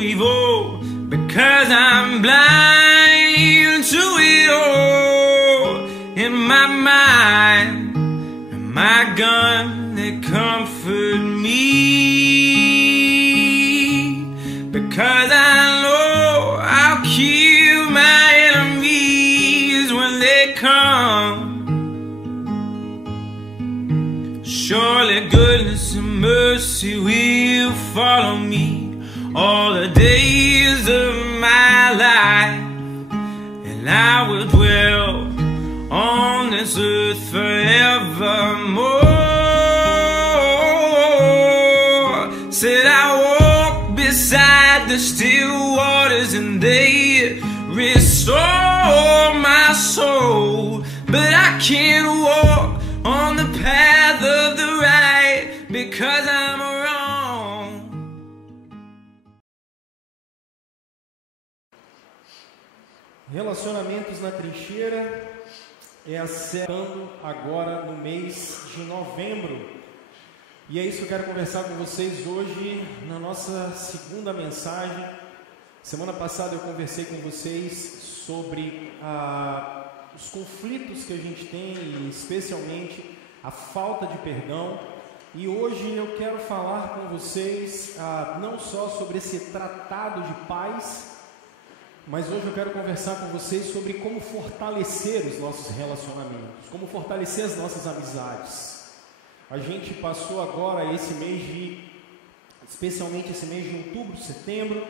evil, because I'm blind to it all. In my mind, and my gun, they comfort me, because I know I'll kill my enemies when they come. Surely goodness and mercy will follow me all the days of my life, and I will dwell on this earth forevermore. Said I walk beside the still waters and they restore my soul, but I can't walk on the path of the right because I'm wrong. Relacionamentos na Trincheira é acertando agora no mês de novembro. E é isso que eu quero conversar com vocês hoje na nossa segunda mensagem. Semana passada eu conversei com vocês sobre os conflitos que a gente tem, e especialmente a falta de perdão. E hoje eu quero falar com vocês não só sobre esse tratado de paz, mas hoje eu quero conversar com vocês sobre como fortalecer os nossos relacionamentos, como fortalecer as nossas amizades. A gente passou agora especialmente esse mês de outubro, setembro,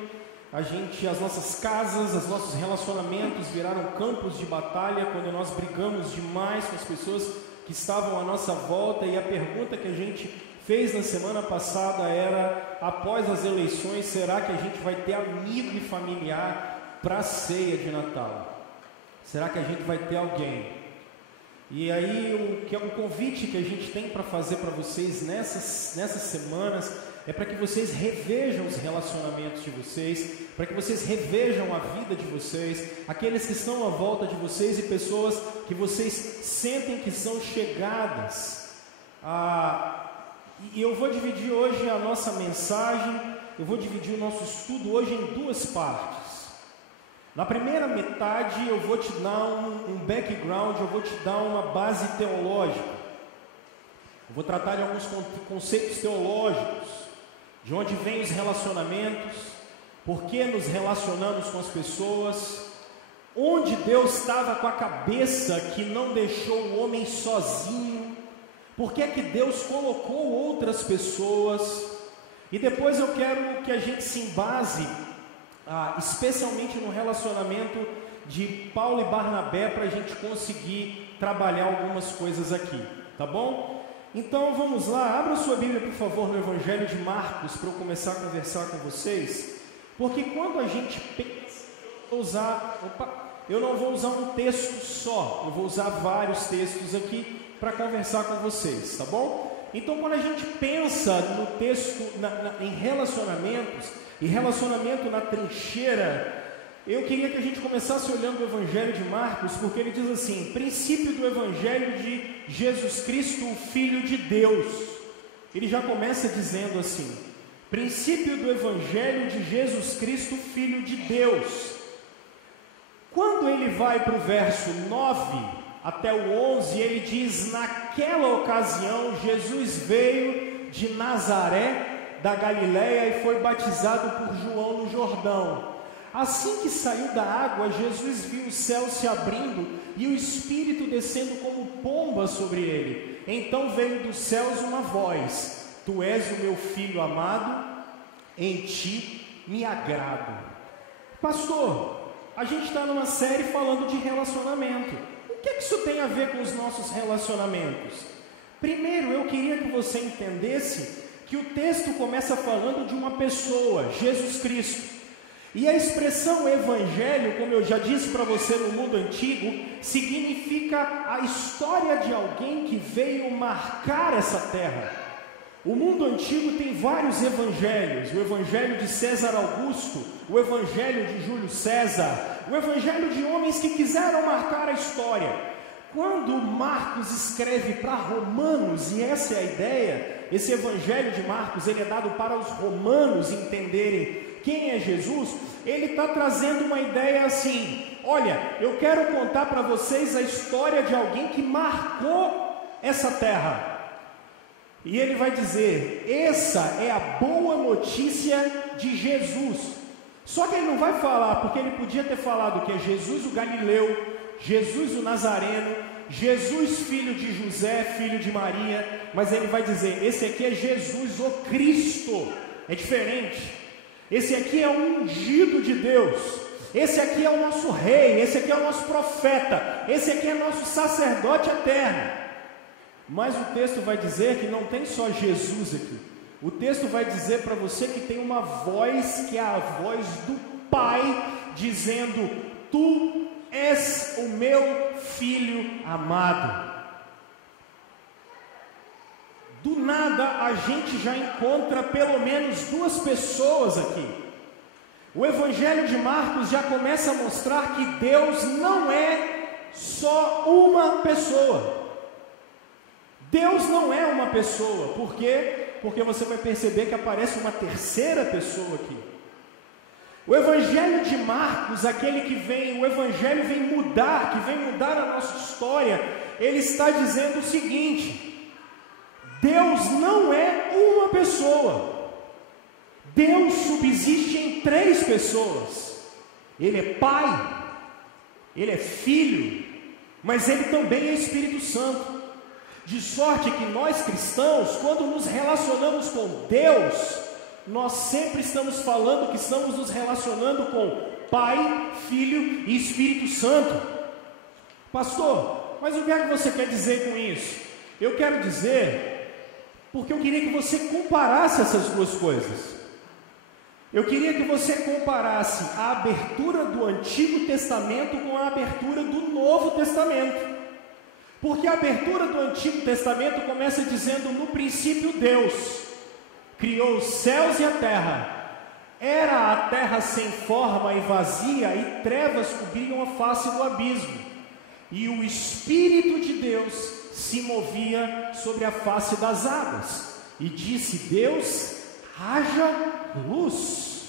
as nossas casas, os nossos relacionamentos viraram campos de batalha quando nós brigamos demais com as pessoas que estavam à nossa volta. E a pergunta que a gente fez na semana passada era: após as eleições, será que a gente vai ter amigo e familiar para a ceia de Natal? Será que a gente vai ter alguém? E aí o convite que a gente tem para fazer para vocês nessas semanas é para que vocês revejam os relacionamentos de vocês, para que vocês revejam a vida de vocês, aqueles que estão à volta de vocês e pessoas que vocês sentem que são chegadas. E eu vou dividir hoje a nossa mensagem, eu vou dividir o nosso estudo hoje em duas partes. Na primeira metade eu vou te dar um background, eu vou te dar uma base teológica. Eu vou tratar de alguns conceitos teológicos, de onde vêm os relacionamentos, por que nos relacionamos com as pessoas, onde Deus estava com a cabeça que não deixou o homem sozinho, por que é que Deus colocou outras pessoas. E depois eu quero que a gente se embase especialmente no relacionamento de Paulo e Barnabé, para a gente conseguir trabalhar algumas coisas aqui, tá bom? Então vamos lá, abra sua Bíblia por favor no Evangelho de Marcos, para eu começar a conversar com vocês, porque quando a gente pensa, eu não vou usar um texto só, eu vou usar vários textos aqui para conversar com vocês, tá bom? Então quando a gente pensa no texto, em relacionamentos, e relacionamento na trincheira, eu queria que a gente começasse olhando o Evangelho de Marcos, porque ele diz assim: princípio do Evangelho de Jesus Cristo, o Filho de Deus. Ele já começa dizendo assim: princípio do Evangelho de Jesus Cristo, Filho de Deus. Quando ele vai para o verso 9 até o 11, ele diz: naquela ocasião Jesus veio de Nazaré da Galileia e foi batizado por João no Jordão. Assim que saiu da água, Jesus viu o céu se abrindo e o Espírito descendo como pomba sobre ele. Então veio dos céus uma voz: tu és o meu Filho amado, em ti me agrado. Pastor, a gente está numa série falando de relacionamento. O que é que isso tem a ver com os nossos relacionamentos? Primeiro, eu queria que você entendesse que o texto começa falando de uma pessoa, Jesus Cristo. E a expressão evangelho, como eu já disse para você no mundo antigo, significa a história de alguém que veio marcar essa terra. O mundo antigo tem vários evangelhos: o evangelho de César Augusto, o evangelho de Júlio César, o evangelho de homens que quiseram marcar a história. Quando Marcos escreve para romanos, e essa é a ideia, esse evangelho de Marcos, ele é dado para os romanos entenderem quem é Jesus, ele está trazendo uma ideia assim: olha, eu quero contar para vocês a história de alguém que marcou essa terra. E ele vai dizer: essa é a boa notícia de Jesus. Só que ele não vai falar, porque ele podia ter falado que é Jesus o Galileu, Jesus o Nazareno, Jesus filho de José, filho de Maria, mas ele vai dizer: esse aqui é Jesus o Cristo. É diferente. Esse aqui é o ungido de Deus. Esse aqui é o nosso rei, esse aqui é o nosso profeta, esse aqui é nosso sacerdote eterno. Mas o texto vai dizer que não tem só Jesus aqui. O texto vai dizer para você que tem uma voz, que é a voz do Pai, dizendo: tu és o meu filho amado. Do nada a gente já encontra pelo menos duas pessoas aqui. O Evangelho de Marcos já começa a mostrar que Deus não é só uma pessoa. Deus não é uma pessoa. Por quê? Porque você vai perceber que aparece uma terceira pessoa aqui. O Evangelho de Marcos, aquele que vem, o Evangelho vem mudar, que vem mudar a nossa história, ele está dizendo o seguinte: Deus não é uma pessoa. Deus subsiste em três pessoas. Ele é Pai, Ele é Filho, mas Ele também é Espírito Santo. De sorte que nós cristãos, quando nos relacionamos com Deus, nós sempre estamos falando que estamos nos relacionando com Pai, Filho e Espírito Santo. Pastor, mas o que é que você quer dizer com isso? Eu quero dizer, porque eu queria que você comparasse essas duas coisas. Eu queria que você comparasse a abertura do Antigo Testamento com a abertura do Novo Testamento. Porque a abertura do Antigo Testamento começa dizendo: no princípio Deus criou os céus e a terra. Era a terra sem forma e vazia, e trevas cobriam a face do abismo. E o Espírito de Deus se movia sobre a face das águas. E disse Deus: haja luz.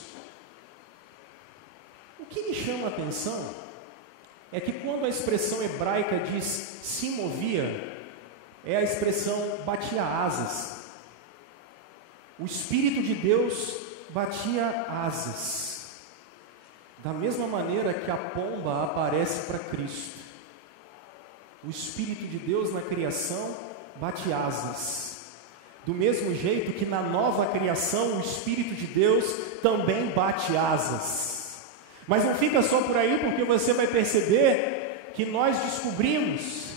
O que me chama a atenção é que quando a expressão hebraica diz se movia, é a expressão batia asas. O Espírito de Deus batia asas, da mesma maneira que a pomba aparece para Cristo. O Espírito de Deus na criação bate asas, do mesmo jeito que na nova criação o Espírito de Deus também bate asas. Mas não fica só por aí, porque você vai perceber que nós descobrimos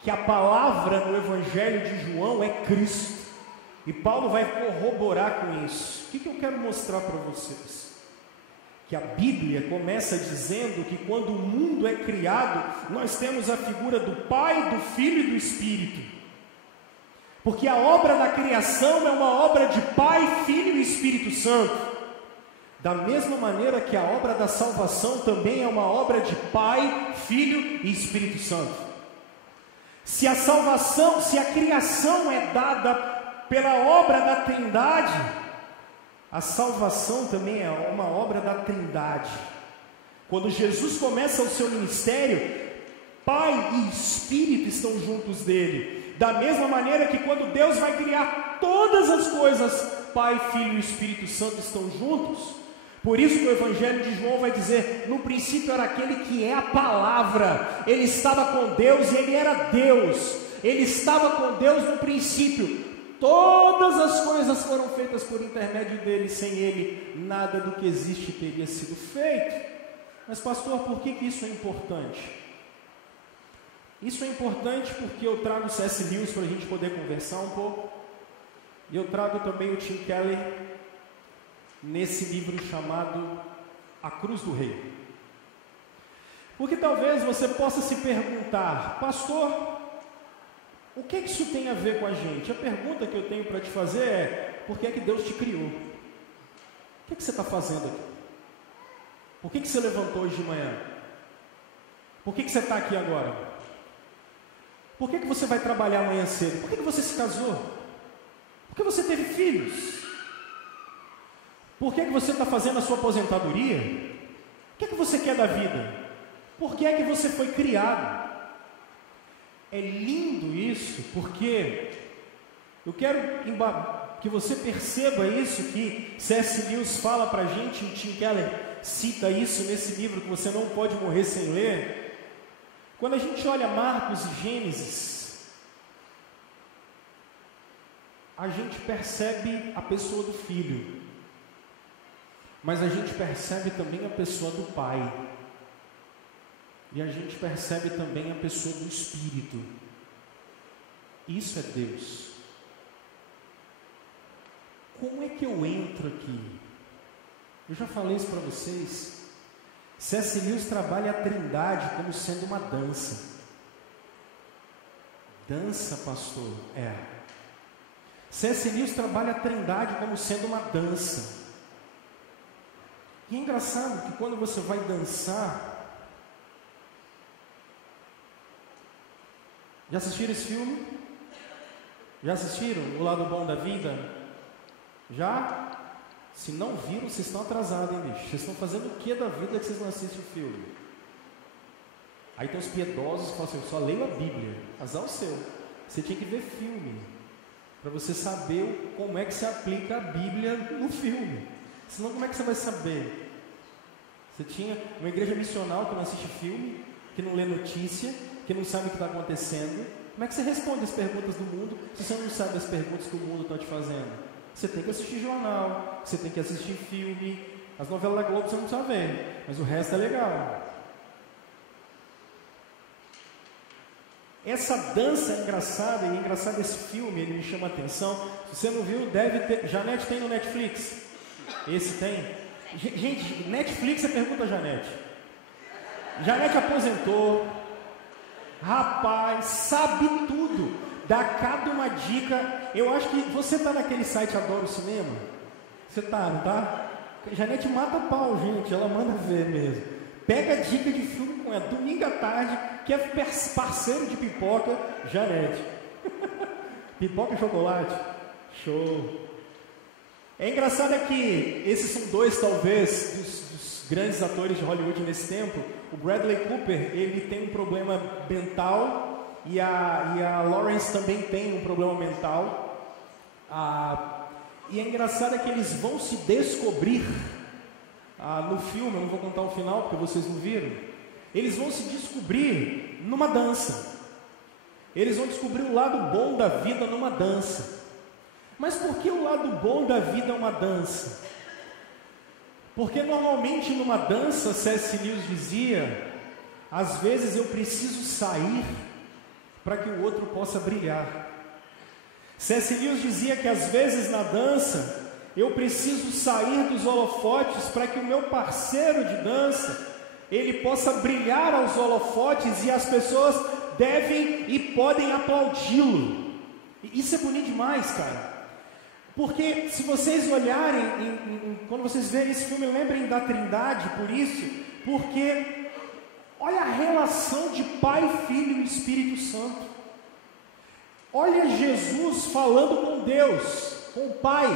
que a palavra no Evangelho de João é Cristo. E Paulo vai corroborar com isso. O que eu quero mostrar para vocês? Que a Bíblia começa dizendo que quando o mundo é criado, nós temos a figura do Pai, do Filho e do Espírito. Porque a obra da criação é uma obra de Pai, Filho e Espírito Santo. Da mesma maneira que a obra da salvação também é uma obra de Pai, Filho e Espírito Santo. Se a salvação, se a criação é dada pela obra da Trindade, a salvação também é uma obra da Trindade. Quando Jesus começa o seu ministério, Pai e Espírito estão juntos dele. Da mesma maneira que quando Deus vai criar todas as coisas, Pai, Filho e Espírito Santo estão juntos. Por isso que o Evangelho de João vai dizer: no princípio era aquele que é a palavra. Ele estava com Deus e ele era Deus. Ele estava com Deus no princípio. Todas as coisas foram feitas por intermédio dele. Sem ele, nada do que existe teria sido feito. Mas pastor, por que isso é importante? Isso é importante porque eu trago C.S. Lewis para a gente poder conversar um pouco. E eu trago também o Tim Keller nesse livro chamado A Cruz do Rei. Porque talvez você possa se perguntar: pastor, o que isso tem a ver com a gente? A pergunta que eu tenho para te fazer é: por que é que Deus te criou? O que você está fazendo aqui? Por que você levantou hoje de manhã? Por que você está aqui agora? Por que você vai trabalhar amanhã cedo? Por que você se casou? Por que você teve filhos? Por que você está fazendo a sua aposentadoria? O que você quer da vida? Por que é que você foi criado? É lindo isso, porque eu quero que você perceba isso que C.S. Lewis fala para a gente, o Tim Keller cita isso nesse livro que você não pode morrer sem ler. Quando a gente olha Marcos e Gênesis, a gente percebe a pessoa do Filho, mas a gente percebe também a pessoa do Pai, e a gente percebe também a pessoa do Espírito. Isso é Deus. Como é que eu entro aqui? Eu já falei isso para vocês. C.S. Lewis trabalha a Trindade como sendo uma dança. Dança, pastor? É. C.S. Lewis trabalha a Trindade como sendo uma dança. E é engraçado que quando você vai dançar... Já assistiram esse filme? Já assistiram O Lado Bom da Vida? Já? Se não viram, vocês estão atrasados, hein, bicho? Vocês estão fazendo o que da vida que vocês não assistem o filme? Aí tem os piedosos que falam assim: eu só leio a Bíblia. Azar o seu. Você tinha que ver filme, para você saber como é que se aplica a Bíblia no filme. Senão como é que você vai saber? Você tinha uma igreja missional que não assiste filme, que não lê notícia, que não sabe o que está acontecendo. Como é que você responde as perguntas do mundo se você não sabe as perguntas que o mundo está te fazendo? Você tem que assistir jornal, você tem que assistir filme. As novelas da Globo você não precisa ver, mas o resto é legal. Essa dança é engraçada, e é engraçado esse filme, ele me chama a atenção. Se você não viu, deve ter. Janete tem no Netflix? Esse tem? Gente, Netflix é pergunta a Janete. Janete aposentou. Rapaz, sabe tudo. Dá cada uma dica. Eu acho que você está naquele site Adoro Cinema. Você está, não está? Janete mata pau, gente. Ela manda ver mesmo. Pega dica de filme com ela. Domingo à tarde, que é parceiro de pipoca, Janete. Pipoca e chocolate. Show. É engraçado é que esses são dois, talvez, dos grandes atores de Hollywood nesse tempo. O Bradley Cooper, ele tem um problema mental. E a Lawrence também tem um problema mental. E é engraçado é que eles vão se descobrir no filme. Eu não vou contar o final porque vocês não viram. Eles vão se descobrir numa dança. Eles vão descobrir o lado bom da vida numa dança. Mas por que o lado bom da vida é uma dança? Porque normalmente numa dança, C.S. Lewis dizia, às vezes eu preciso sair para que o outro possa brilhar. C.S. Lewis dizia que às vezes na dança eu preciso sair dos holofotes para que o meu parceiro de dança ele possa brilhar aos holofotes e as pessoas devem e podem aplaudi-lo. Isso é bonito demais, cara. Porque se vocês olharem, quando vocês verem esse filme, lembrem da Trindade por isso, porque olha a relação de Pai, Filho e Espírito Santo. Olha Jesus falando com Deus, com o Pai.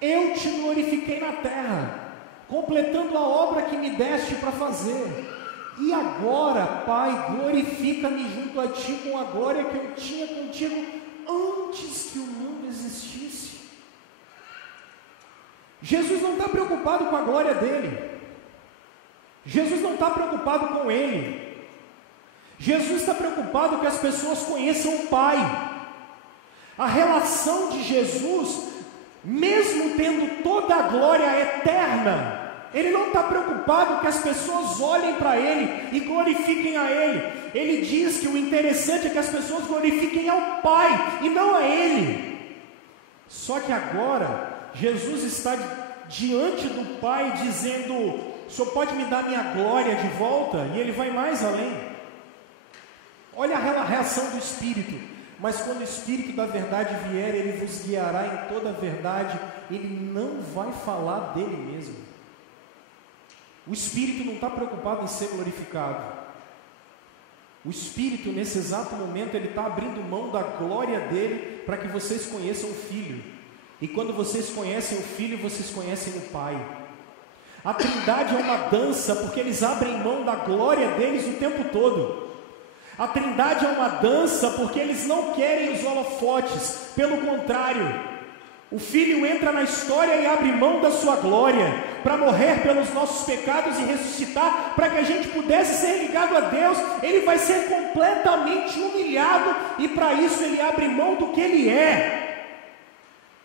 Eu te glorifiquei na terra, completando a obra que me deste para fazer. E agora, Pai, glorifica-me junto a ti com a glória que eu tinha contigo antes que o mundo existisse. Jesus não está preocupado com a glória dele. Jesus não está preocupado com ele. Jesus está preocupado que as pessoas conheçam o Pai. A relação de Jesus, mesmo tendo toda a glória eterna, ele não está preocupado que as pessoas olhem para ele e glorifiquem a ele. Ele diz que o interessante é que as pessoas glorifiquem ao Pai e não a ele. Só que agora Jesus está diante do Pai dizendo: o Senhor pode me dar minha glória de volta? E ele vai mais além. Olha a reação do Espírito. Mas quando o Espírito da verdade vier, ele vos guiará em toda a verdade. Ele não vai falar dele mesmo. O Espírito não está preocupado em ser glorificado. O Espírito, nesse exato momento, ele está abrindo mão da glória dele para que vocês conheçam o Filho. E quando vocês conhecem o Filho, vocês conhecem o Pai. A Trindade é uma dança, porque eles abrem mão da glória deles o tempo todo. A Trindade é uma dança, porque eles não querem os holofotes. Pelo contrário, o Filho entra na história e abre mão da sua glória, para morrer pelos nossos pecados e ressuscitar, para que a gente pudesse ser ligado a Deus. Ele vai ser completamente humilhado, e para isso ele abre mão do que ele é.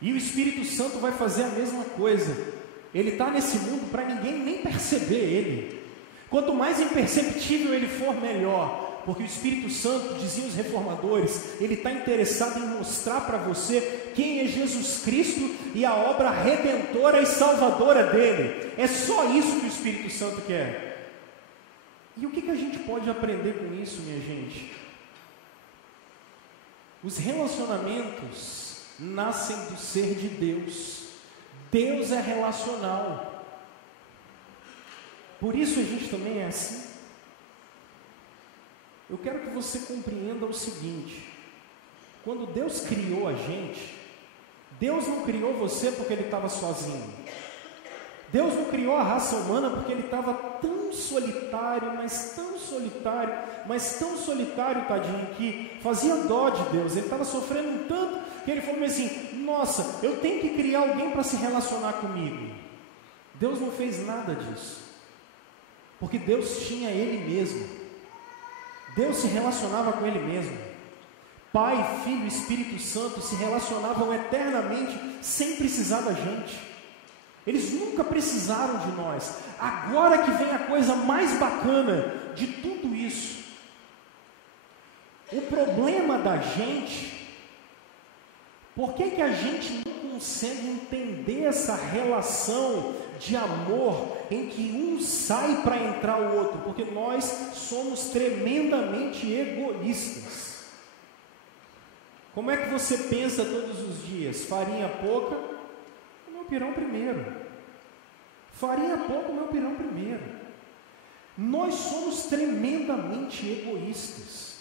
E o Espírito Santo vai fazer a mesma coisa. Ele está nesse mundo para ninguém nem perceber ele. Quanto mais imperceptível ele for, melhor. Porque o Espírito Santo, diziam os reformadores, ele está interessado em mostrar para você quem é Jesus Cristo e a obra redentora e salvadora dele. É só isso que o Espírito Santo quer. E o que a gente pode aprender com isso, minha gente? Os relacionamentos nascem do ser de Deus. Deus é relacional. Por isso a gente também é assim. Eu quero que você compreenda o seguinte: quando Deus criou a gente, Deus não criou você porque Ele estava sozinho. Deus não criou a raça humana porque Ele estava tão solitário, mas tão solitário, mas tão solitário, tadinho, que fazia dó de Deus. Ele estava sofrendo um tanto que Ele falou assim: nossa, eu tenho que criar alguém para se relacionar comigo. Deus não fez nada disso, porque Deus tinha Ele mesmo. Deus se relacionava com Ele mesmo. Pai, Filho e Espírito Santo se relacionavam eternamente sem precisar da gente. Eles nunca precisaram de nós. Agora que vem a coisa mais bacana de tudo isso. O problema da gente, por que a gente não consegue entender essa relação de amor em que um sai para entrar o outro? Porque nós somos tremendamente egoístas. Como é que você pensa todos os dias? Farinha pouca, o meu pirão primeiro. Farinha pouca, o meu pirão primeiro. Nós somos tremendamente egoístas.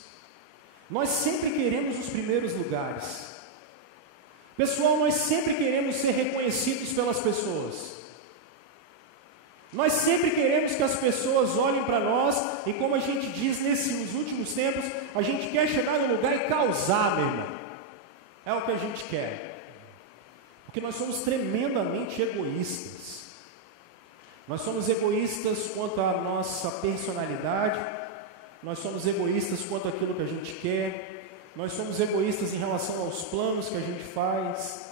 Nós sempre queremos os primeiros lugares. Pessoal, nós sempre queremos ser reconhecidos pelas pessoas. Nós sempre queremos que as pessoas olhem para nós, e como a gente diz nos últimos tempos, a gente quer chegar no lugar e causar, meu irmão. É o que a gente quer. Porque nós somos tremendamente egoístas. Nós somos egoístas quanto à nossa personalidade, nós somos egoístas quanto àquilo que a gente quer, nós somos egoístas em relação aos planos que a gente faz.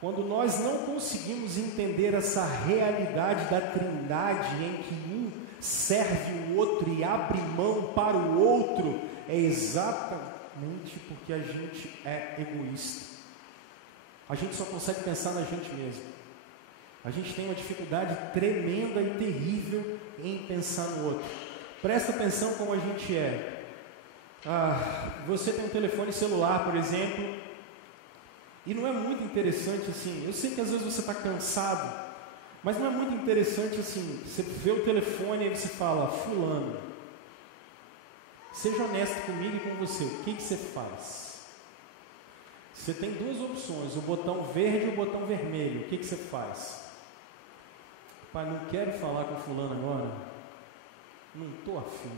Quando nós não conseguimos entender essa realidade da Trindade, em que um serve o outro e abre mão para o outro, é exatamente porque a gente é egoísta. A gente só consegue pensar na gente mesmo. A gente tem uma dificuldade tremenda e terrível em pensar no outro. Presta atenção como a gente é. Você tem um telefone celular, por exemplo, e não é muito interessante assim. Eu sei que às vezes você está cansado, mas não é muito interessante assim. Você vê o telefone e você fala: fulano, seja honesto comigo e com você. O que você faz? Você tem duas opções: o botão verde e o botão vermelho. O que você faz? Pai, não quero falar com fulano agora. Não estou afim.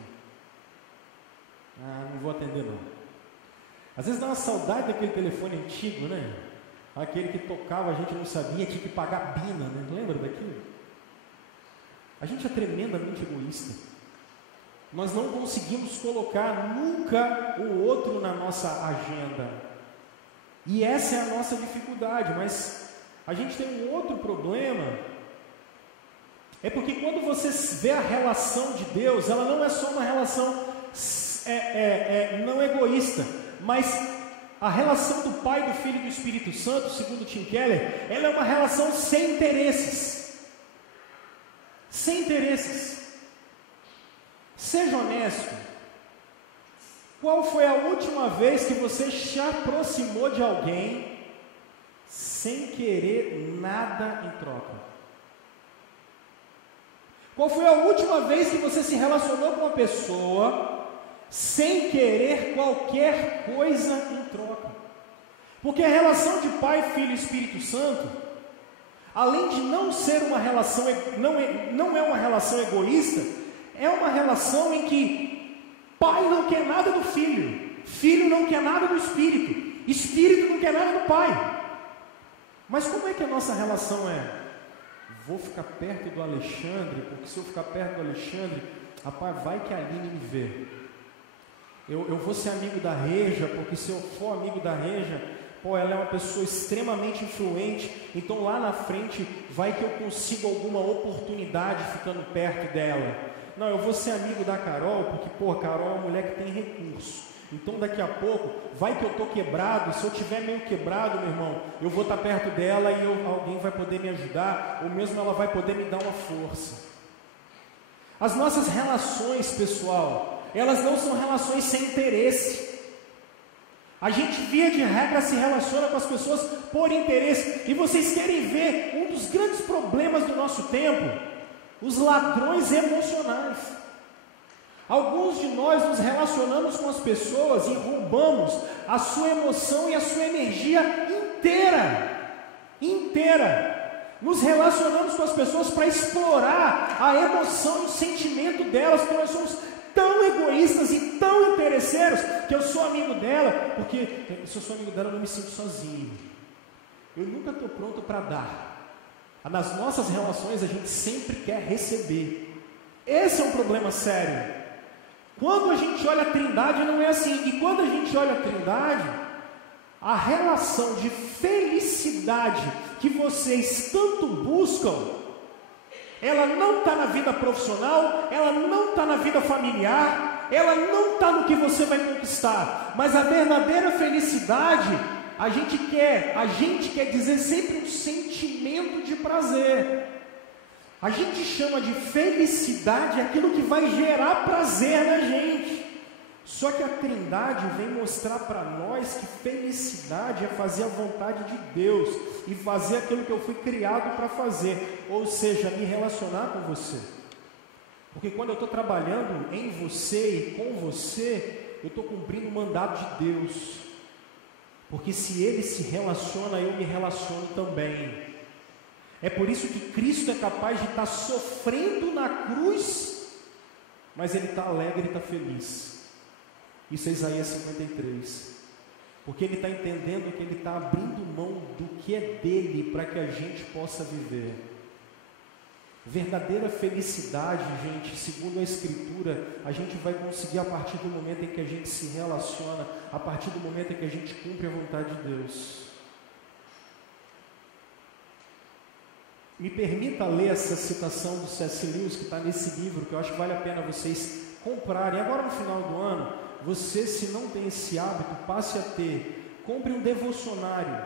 Não vou atender não. Às vezes dá uma saudade daquele telefone antigo, né? Aquele que tocava, a gente não sabia, tinha que pagar bina, né? Lembra daquilo? A gente é tremendamente egoísta. Nós não conseguimos colocar nunca o outro na nossa agenda. E essa é a nossa dificuldade. Mas a gente tem um outro problema. É porque quando você vê a relação de Deus, ela não é só uma relação não egoísta, mas a relação do Pai, do Filho e do Espírito Santo, segundo Tim Keller, ela é uma relação sem interesses. Sem interesses. Seja honesto. Qual foi a última vez que você se aproximou de alguém sem querer nada em troca? Qual foi a última vez que você se relacionou com uma pessoa sem querer qualquer coisa em troca? Porque a relação de Pai, Filho e Espírito Santo, além de não ser uma relação, não é uma relação egoísta, é uma relação em que Pai não quer nada do Filho, Filho não quer nada do Espírito, Espírito não quer nada do Pai. Mas como é que a nossa relação é? Vou ficar perto do Alexandre, porque se eu ficar perto do Alexandre, rapaz, vai que a Aline me vê. Eu vou ser amigo da Reja, porque se eu for amigo da Reja, ela é uma pessoa extremamente influente, então lá na frente vai que eu consigo alguma oportunidade ficando perto dela. Não, eu vou ser amigo da Carol, porque Carol é uma mulher que tem recurso. Então daqui a pouco, vai que eu estou quebrado, se eu estiver meio quebrado, meu irmão, eu vou estar perto dela e alguém vai poder me ajudar, ou mesmo ela vai poder me dar uma força. As nossas relações, pessoal, elas não são relações sem interesse. A gente, via de regra, se relaciona com as pessoas por interesse. E vocês querem ver um dos grandes problemas do nosso tempo? Os ladrões emocionais. Alguns de nós nos relacionamos com as pessoas e roubamos a sua emoção e a sua energia inteira. Nos relacionamos com as pessoas para explorar a emoção e o sentimento delas, porque nós somos tão egoístas e tão interesseiros, que eu sou amigo dela, porque se eu sou amigo dela eu não me sinto sozinho. Eu nunca estou pronto para dar. Nas nossas relações a gente sempre quer receber. Esse é um problema sério. Quando a gente olha a Trindade não é assim. E quando a gente olha a Trindade, a relação de felicidade que vocês tanto buscam, ela não está na vida profissional, ela não está na vida familiar, ela não está no que você vai conquistar. Mas a verdadeira felicidade, a gente quer dizer sempre um sentimento de prazer. A gente chama de felicidade aquilo que vai gerar prazer na gente. Só que a Trindade vem mostrar para nós que felicidade é fazer a vontade de Deus e fazer aquilo que eu fui criado para fazer, ou seja, me relacionar com você. Porque quando eu estou trabalhando em você e com você, eu estou cumprindo o mandato de Deus. Porque se Ele se relaciona, eu me relaciono também. É por isso que Cristo é capaz de estar sofrendo na cruz, mas Ele está alegre e está feliz. Isso é Isaías 53. Porque Ele está entendendo que Ele está abrindo mão do que é dele para que a gente possa viver. Verdadeira felicidade, gente, segundo a Escritura, a gente vai conseguir a partir do momento em que a gente se relaciona, a partir do momento em que a gente cumpre a vontade de Deus. Me permita ler essa citação do C.S. Lewis que está nesse livro, que eu acho que vale a pena vocês comprarem. Agora no final do ano, você, se não tem esse hábito, passe a ter. Compre um devocionário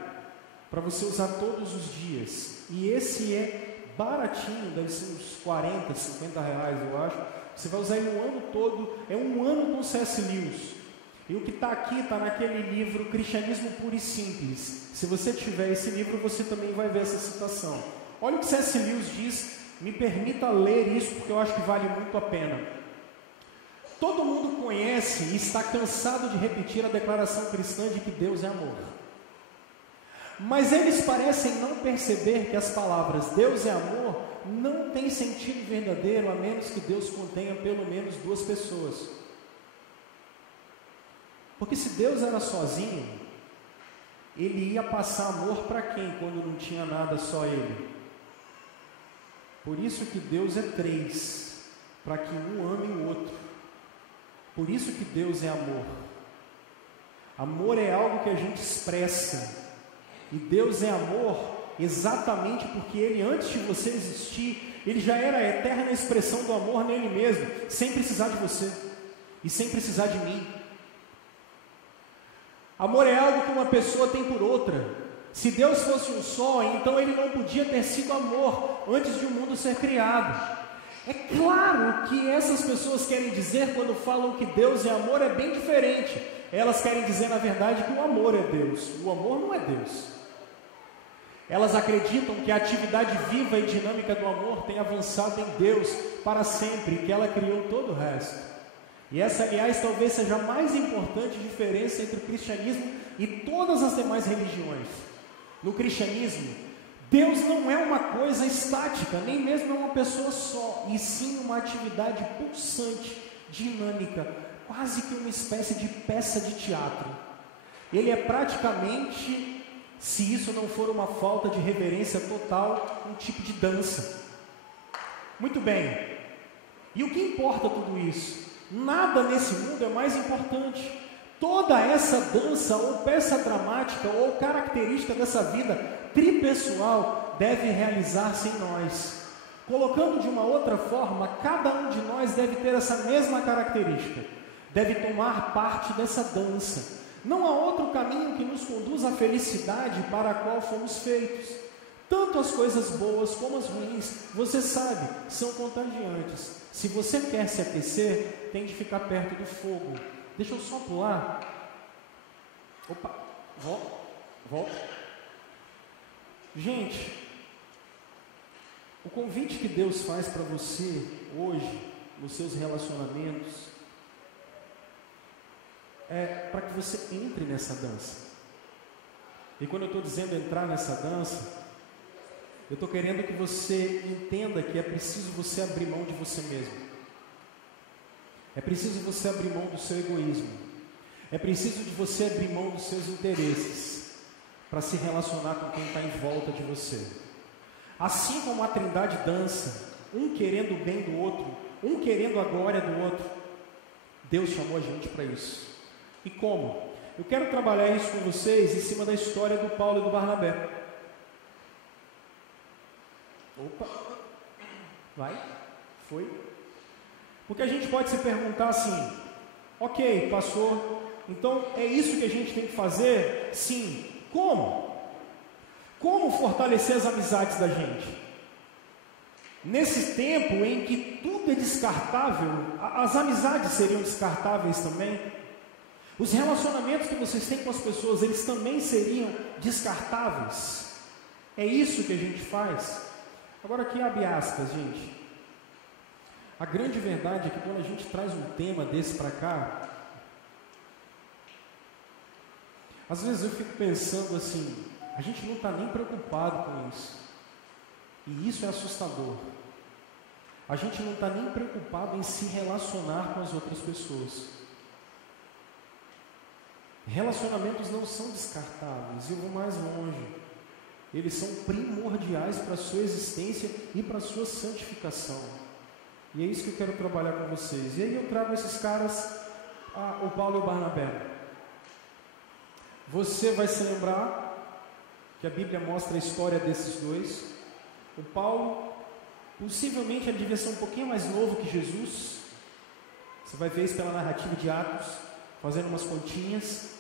para você usar todos os dias. E esse é baratinho, deve ser uns 40, 50 reais, eu acho. Você vai usar ele o ano todo, é um ano com C.S. Lewis. E o que está aqui está naquele livro Cristianismo Puro e Simples. Se você tiver esse livro, você também vai ver essa citação. Olha o que C.S. Lewis diz, me permita ler isso porque eu acho que vale muito a pena. Todo mundo conhece e está cansado de repetir a declaração cristã de que Deus é amor. Mas eles parecem não perceber que as palavras Deus é amor não têm sentido verdadeiro a menos que Deus contenha pelo menos duas pessoas. Porque se Deus era sozinho, Ele ia passar amor para quem quando não tinha nada, só Ele? Por isso que Deus é três, para que um ame o outro. Por isso que Deus é amor. Amor é algo que a gente expressa. E Deus é amor exatamente porque Ele, antes de você existir, Ele já era a eterna expressão do amor nele mesmo, sem precisar de você e sem precisar de mim. Amor é algo que uma pessoa tem por outra. Se Deus fosse um só, então Ele não podia ter sido amor antes de o mundo ser criado. É claro que essas pessoas querem dizer, quando falam que Deus é amor, é bem diferente. Elas querem dizer, na verdade, que o amor é Deus. O amor não é Deus. Elas acreditam que a atividade viva e dinâmica do amor tem avançado em Deus para sempre, e que ela criou todo o resto. E essa, aliás, talvez seja a mais importante diferença entre o cristianismo e todas as demais religiões. No cristianismo, Deus não é uma coisa estática, nem mesmo é uma pessoa só, e sim uma atividade pulsante, dinâmica, quase que uma espécie de peça de teatro. Ele é praticamente, se isso não for uma falta de reverência total, um tipo de dança. Muito bem, e o que importa tudo isso? Nada nesse mundo é mais importante. Toda essa dança, ou peça dramática, ou característica dessa vida tripessoal deve realizar-se em nós. Colocando de uma outra forma, cada um de nós deve ter essa mesma característica, deve tomar parte dessa dança. Não há outro caminho que nos conduza à felicidade para a qual fomos feitos. Tanto as coisas boas como as ruins, você sabe, são contagiantes. Se você quer se aquecer, tem de ficar perto do fogo. Deixa eu só pular. Opa, volta. Gente, o convite que Deus faz para você hoje, nos seus relacionamentos, é para que você entre nessa dança. E quando eu estou dizendo entrar nessa dança, eu estou querendo que você entenda que é preciso você abrir mão de você mesmo. É preciso você abrir mão do seu egoísmo. É preciso de você abrir mão dos seus interesses para se relacionar com quem está em volta de você. Assim como a Trindade dança, um querendo o bem do outro, um querendo a glória do outro, Deus chamou a gente para isso. E como? Eu quero trabalhar isso com vocês em cima da história do Paulo e do Barnabé. Opa, vai, foi. Porque a gente pode se perguntar assim: ok, pastor, então é isso que a gente tem que fazer? Sim. Como? Como fortalecer as amizades da gente? Nesse tempo em que tudo é descartável, as amizades seriam descartáveis também. Os relacionamentos que vocês têm com as pessoas, eles também seriam descartáveis. É isso que a gente faz. Agora aqui abre aspas, gente. A grande verdade é que quando a gente traz um tema desse para cá, às vezes eu fico pensando assim, a gente não está nem preocupado com isso. E isso é assustador. A gente não está nem preocupado em se relacionar com as outras pessoas. Relacionamentos não são descartáveis, e eu vou mais longe. Eles são primordiais para a sua existência e para a sua santificação. E é isso que eu quero trabalhar com vocês. E aí eu trago esses caras, o Paulo e o Barnabé. Você vai se lembrar que a Bíblia mostra a história desses dois. O Paulo, possivelmente ele devia ser um pouquinho mais novo que Jesus. Você vai ver isso pela narrativa de Atos, fazendo umas continhas.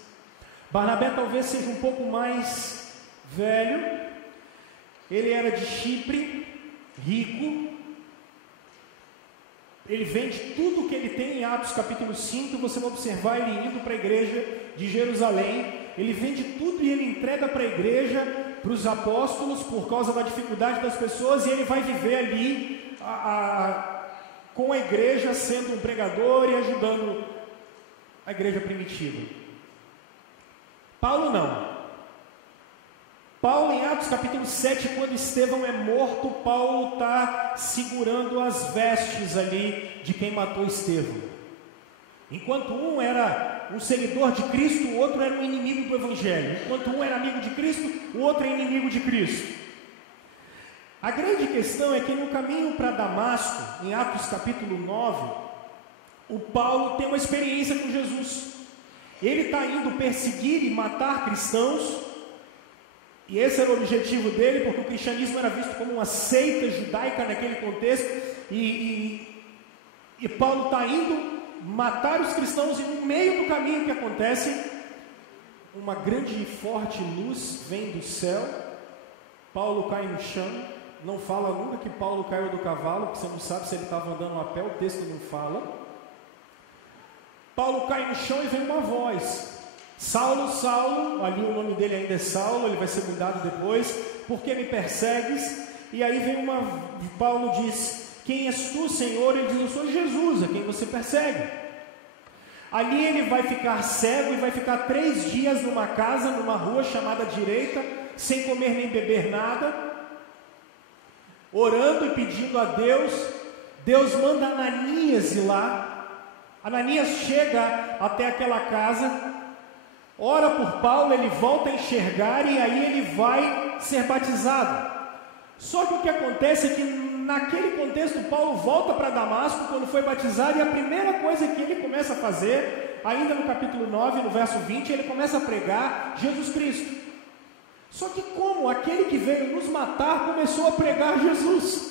Barnabé talvez seja um pouco mais velho. Ele era de Chipre, rico. Ele vende tudo o que ele tem em Atos capítulo 5. Você vai observar ele indo para a igreja de Jerusalém. Ele vende tudo e ele entrega para a igreja, para os apóstolos, por causa da dificuldade das pessoas. E ele vai viver ali com a igreja, sendo um pregador e ajudando a igreja primitiva. Paulo não. Paulo, em Atos capítulo 7, quando Estevão é morto, Paulo está segurando as vestes ali de quem matou Estevão. Enquanto um era um seguidor de Cristo, o outro era um inimigo do Evangelho. Enquanto um era amigo de Cristo, o outro é inimigo de Cristo. A grande questão é que no caminho para Damasco, em Atos capítulo 9, o Paulo tem uma experiência com Jesus. Ele está indo perseguir e matar cristãos. E esse era o objetivo dele, porque o cristianismo era visto como uma seita judaica naquele contexto, e Paulo está indo matar os cristãos, e no meio do caminho que acontece, uma grande e forte luz vem do céu. Paulo cai no chão. Não fala nunca que Paulo caiu do cavalo, porque você não sabe se ele estava andando a pé, o texto não fala. Paulo cai no chão e vem uma voz: Saulo, Saulo, ali o nome dele ainda é Saulo, ele vai ser mudado depois, por que me persegues? E aí vem Paulo diz: quem és tu, Senhor? Ele diz: eu sou Jesus, a quem você persegue. Ali ele vai ficar cego e vai ficar 3 dias numa casa, numa rua chamada Direita, sem comer nem beber nada, orando e pedindo a Deus. Deus manda Ananias ir lá. Ananias chega até aquela casa, ora por Paulo, ele volta a enxergar e aí ele vai ser batizado. Só que o que acontece é que naquele contexto Paulo volta para Damasco quando foi batizado, e a primeira coisa que ele começa a fazer, ainda no capítulo 9, no verso 20, ele começa a pregar Jesus Cristo. Só que como aquele que veio nos matar começou a pregar Jesus?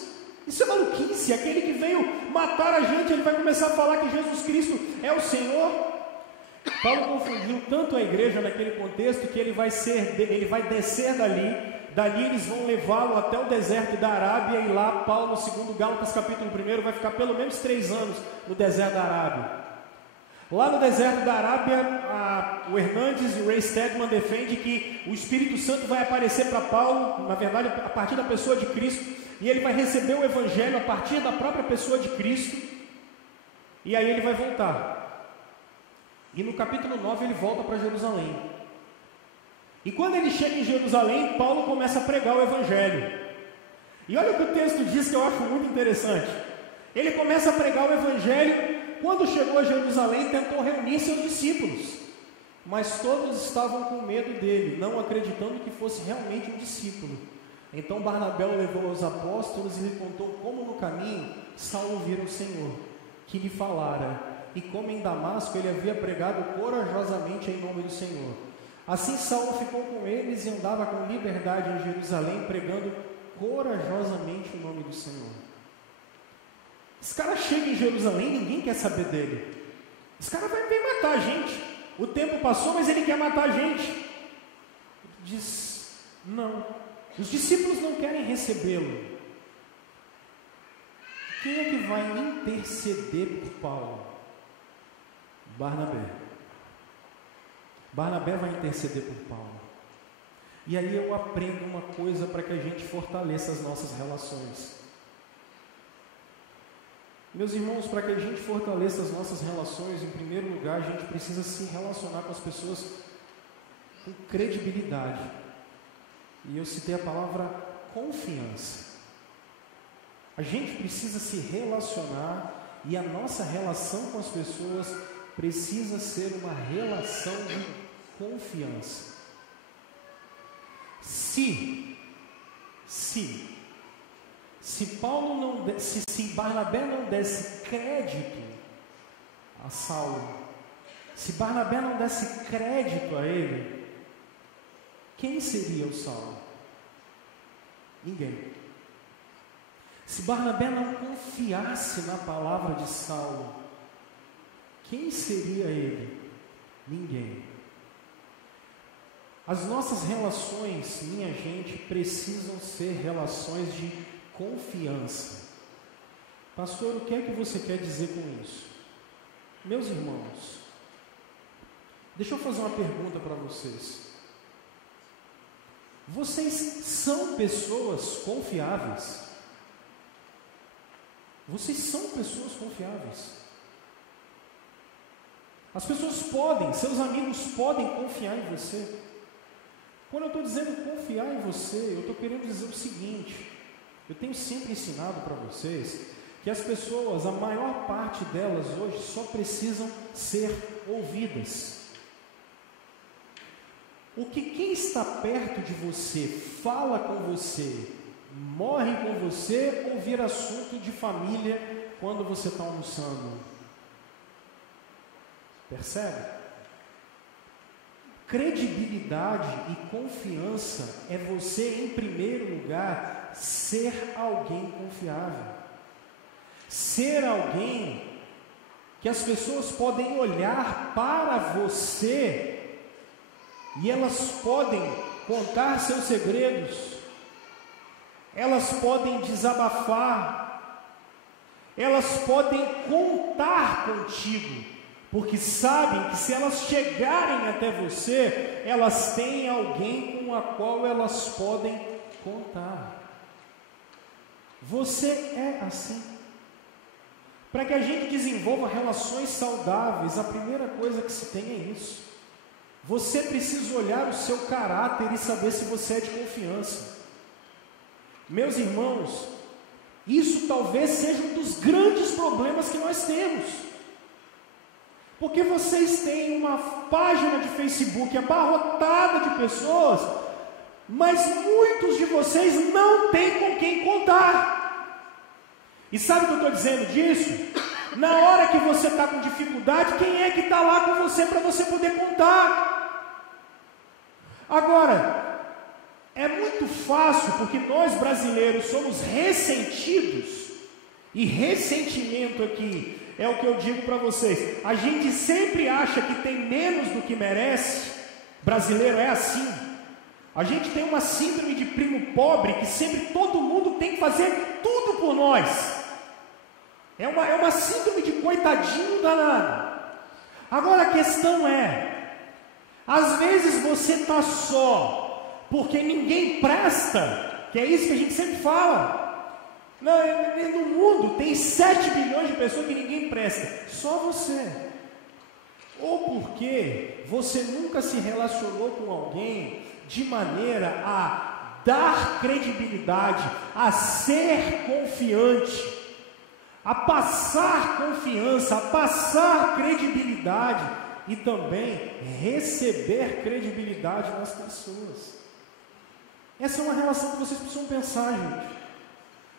Isso é maluquice. Aquele que veio matar a gente, ele vai começar a falar que Jesus Cristo é o Senhor. Paulo confundiu tanto a igreja naquele contexto que ele vai descer dali eles vão levá-lo até o deserto da Arábia, e lá Paulo, segundo Gálatas capítulo 1, vai ficar pelo menos 3 anos no deserto da Arábia. Lá no deserto da Arábia, o Hernandes e o Ray Stedman defendem que o Espírito Santo vai aparecer para Paulo, na verdade a partir da pessoa de Cristo, e ele vai receber o Evangelho a partir da própria pessoa de Cristo, e aí ele vai voltar. E no capítulo 9 ele volta para Jerusalém. E quando ele chega em Jerusalém, Paulo começa a pregar o Evangelho. E olha o que o texto diz, que eu acho muito interessante. Ele começa a pregar o Evangelho. Quando chegou a Jerusalém, tentou reunir seus discípulos, mas todos estavam com medo dele, não acreditando que fosse realmente um discípulo. Então Barnabé o levou aos apóstolos e lhe contou como no caminho Saulo vira o Senhor, que lhe falara, e como em Damasco ele havia pregado corajosamente em nome do Senhor. Assim Saulo ficou com eles e andava com liberdade em Jerusalém, pregando corajosamente o nome do Senhor. Esse cara chega em Jerusalém, ninguém quer saber dele. Esse cara vai matar a gente. O tempo passou, mas ele quer matar a gente. Ele diz, não. Os discípulos não querem recebê-lo. Quem é que vai interceder por Paulo? Barnabé. Barnabé vai interceder por Paulo. E aí eu aprendo uma coisa para que a gente fortaleça as nossas relações. Meus irmãos, para que a gente fortaleça as nossas relações, em primeiro lugar, a gente precisa se relacionar com as pessoas com credibilidade. E eu citei a palavra confiança. A gente precisa se relacionar, e a nossa relação com as pessoas precisa ser uma relação de confiança. Se Barnabé não desse crédito a Saulo, se Barnabé não desse crédito a ele, quem seria o Saulo? Ninguém. Se Barnabé não confiasse na palavra de Saulo, quem seria ele? Ninguém. As nossas relações, minha gente, precisam ser relações de confiança. Pastor, o que é que você quer dizer com isso? Meus irmãos, deixa eu fazer uma pergunta para vocês. Vocês são pessoas confiáveis? Vocês são pessoas confiáveis? As pessoas podem, seus amigos podem confiar em você. Quando eu estou dizendo confiar em você, eu estou querendo dizer o seguinte: eu tenho sempre ensinado para vocês que as pessoas, a maior parte delas hoje, só precisam ser ouvidas. O que quem está perto de você, fala com você, morre com você, ou vira assunto de família quando você está almoçando. Percebe? Credibilidade e confiança é você, em primeiro lugar, ser alguém confiável. Ser alguém que as pessoas podem olhar para você e elas podem contar seus segredos, elas podem desabafar, elas podem contar contigo, porque sabem que se elas chegarem até você, elas têm alguém com a qual elas podem contar. Você é assim. Para que a gente desenvolva relações saudáveis, a primeira coisa que se tem é isso. Você precisa olhar o seu caráter e saber se você é de confiança. Meus irmãos, isso talvez seja um dos grandes problemas que nós temos. Porque vocês têm uma página de Facebook abarrotada de pessoas, mas muitos de vocês não têm com quem contar. E sabe o que eu estou dizendo disso? Na hora que você está com dificuldade, quem é que está lá com você para você poder contar? Agora, é muito fácil, porque nós brasileiros somos ressentidos, e ressentimento aqui é o que eu digo para vocês, a gente sempre acha que tem menos do que merece. Brasileiro é assim. A gente tem uma síndrome de primo pobre, que sempre todo mundo tem que fazer tudo por nós. É uma síndrome de coitadinho danado. Agora a questão é, às vezes você está só, porque ninguém presta, que é isso que a gente sempre fala. No mundo tem 7 bilhões de pessoas que ninguém presta, só você. Ou porque você nunca se relacionou com alguém de maneira a dar credibilidade, a ser confiante, a passar confiança, a passar credibilidade e também receber credibilidade nas pessoas. Essa é uma relação que vocês precisam pensar, gente.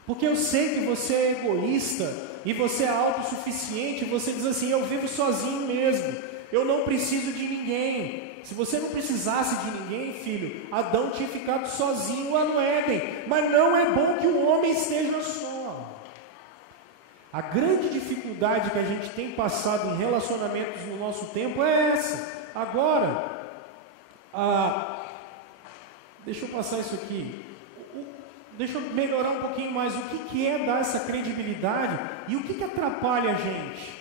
Porque eu sei que você é egoísta e você é autossuficiente, e você diz assim: eu vivo sozinho mesmo, eu não preciso de ninguém. Se você não precisasse de ninguém, filho, Adão tinha ficado sozinho lá no Éden. Mas não é bom que o homem esteja só. A grande dificuldade que a gente tem passado em relacionamentos no nosso tempo é essa. Agora, deixa eu passar isso aqui. Deixa eu melhorar um pouquinho mais. O que é dar essa credibilidade e o que atrapalha a gente?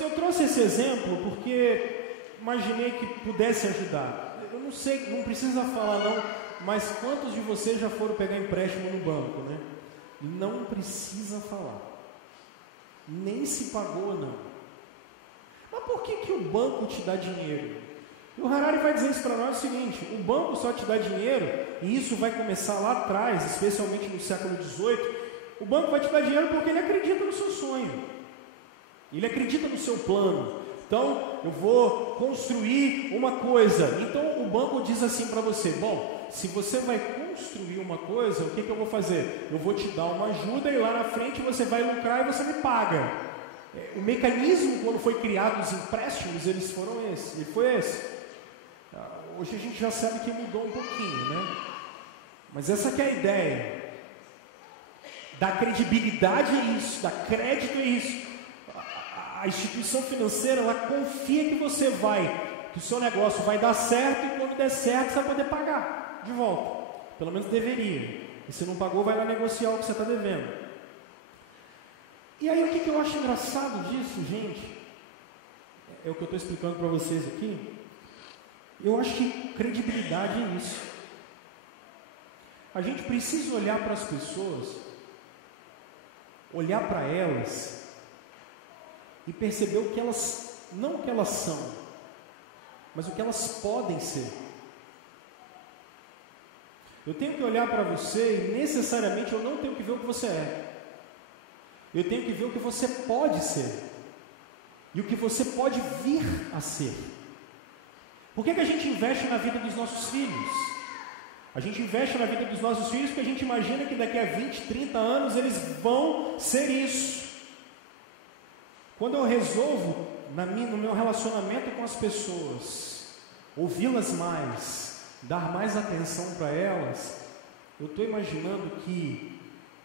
Eu trouxe esse exemplo porque imaginei que pudesse ajudar. Eu não sei, não precisa falar não, mas quantos de vocês já foram pegar empréstimo no banco, né? Não precisa falar. Nem se pagou, não. Mas por que o banco te dá dinheiro? O Harari vai dizer isso para nós o seguinte: o banco só te dá dinheiro, e isso vai começar lá atrás, especialmente no século XVIII. O banco vai te dar dinheiro porque ele acredita no seu sonho, ele acredita no seu plano. Então, eu vou construir uma coisa. Então, o banco diz assim para você: bom, se você vai construir uma coisa, o que eu vou fazer? Eu vou te dar uma ajuda e lá na frente você vai lucrar e você me paga. O mecanismo, quando foi criado os empréstimos, ele foi esse. Hoje a gente já sabe que mudou um pouquinho, né? Mas essa que é a ideia. Da credibilidade é isso, da crédito é isso. A instituição financeira, ela confia que você que o seu negócio vai dar certo, e quando der certo você vai poder pagar de volta. Pelo menos deveria. E se não pagou, vai lá negociar o que você está devendo. E aí o que eu acho engraçado disso, gente, é o que eu estou explicando para vocês aqui. Eu acho que credibilidade é isso. A gente precisa olhar para as pessoas, olhar para elas e perceber o que elas, não o que elas são, mas o que elas podem ser. Eu tenho que olhar para você e necessariamente eu não tenho que ver o que você é. Eu tenho que ver o que você pode ser e o que você pode vir a ser. Por que a gente investe na vida dos nossos filhos? A gente investe na vida dos nossos filhos porque a gente imagina que daqui a 20, 30 anos eles vão ser isso. Quando eu resolvo, no meu relacionamento com as pessoas, ouvi-las mais, dar mais atenção para elas, eu estou imaginando que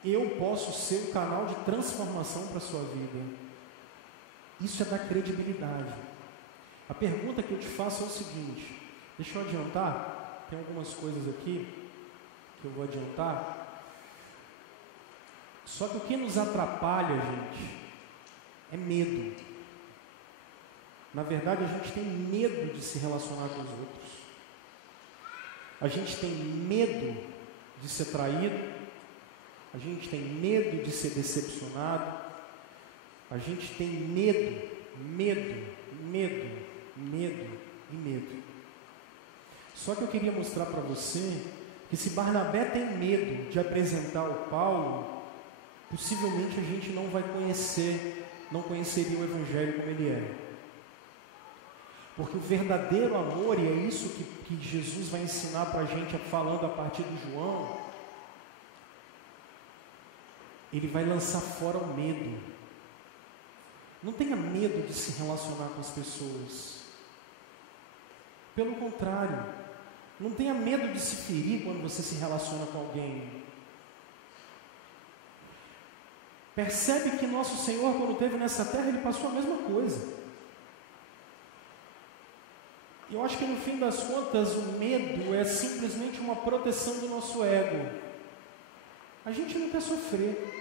eu posso ser o canal de transformação para a sua vida. Isso é dar credibilidade. A pergunta que eu te faço é o seguinte: deixa eu adiantar, tem algumas coisas aqui que eu vou adiantar. Só que o que nos atrapalha, gente, é medo. Na verdade, a gente tem medo de se relacionar com os outros. A gente tem medo de ser traído. A gente tem medo de ser decepcionado. A gente tem medo, medo, medo, medo e medo. Só que eu queria mostrar para você que se Barnabé tem medo de apresentar o Paulo, possivelmente a gente não conheceria o Evangelho como ele é. Porque o verdadeiro amor, e é isso que Jesus vai ensinar para a gente falando a partir de João, ele vai lançar fora o medo. Não tenha medo de se relacionar com as pessoas. Pelo contrário, não tenha medo de se ferir quando você se relaciona com alguém. Percebe que nosso Senhor, quando esteve nessa terra, ele passou a mesma coisa. E eu acho que no fim das contas, o medo é simplesmente uma proteção do nosso ego. A gente não quer sofrer.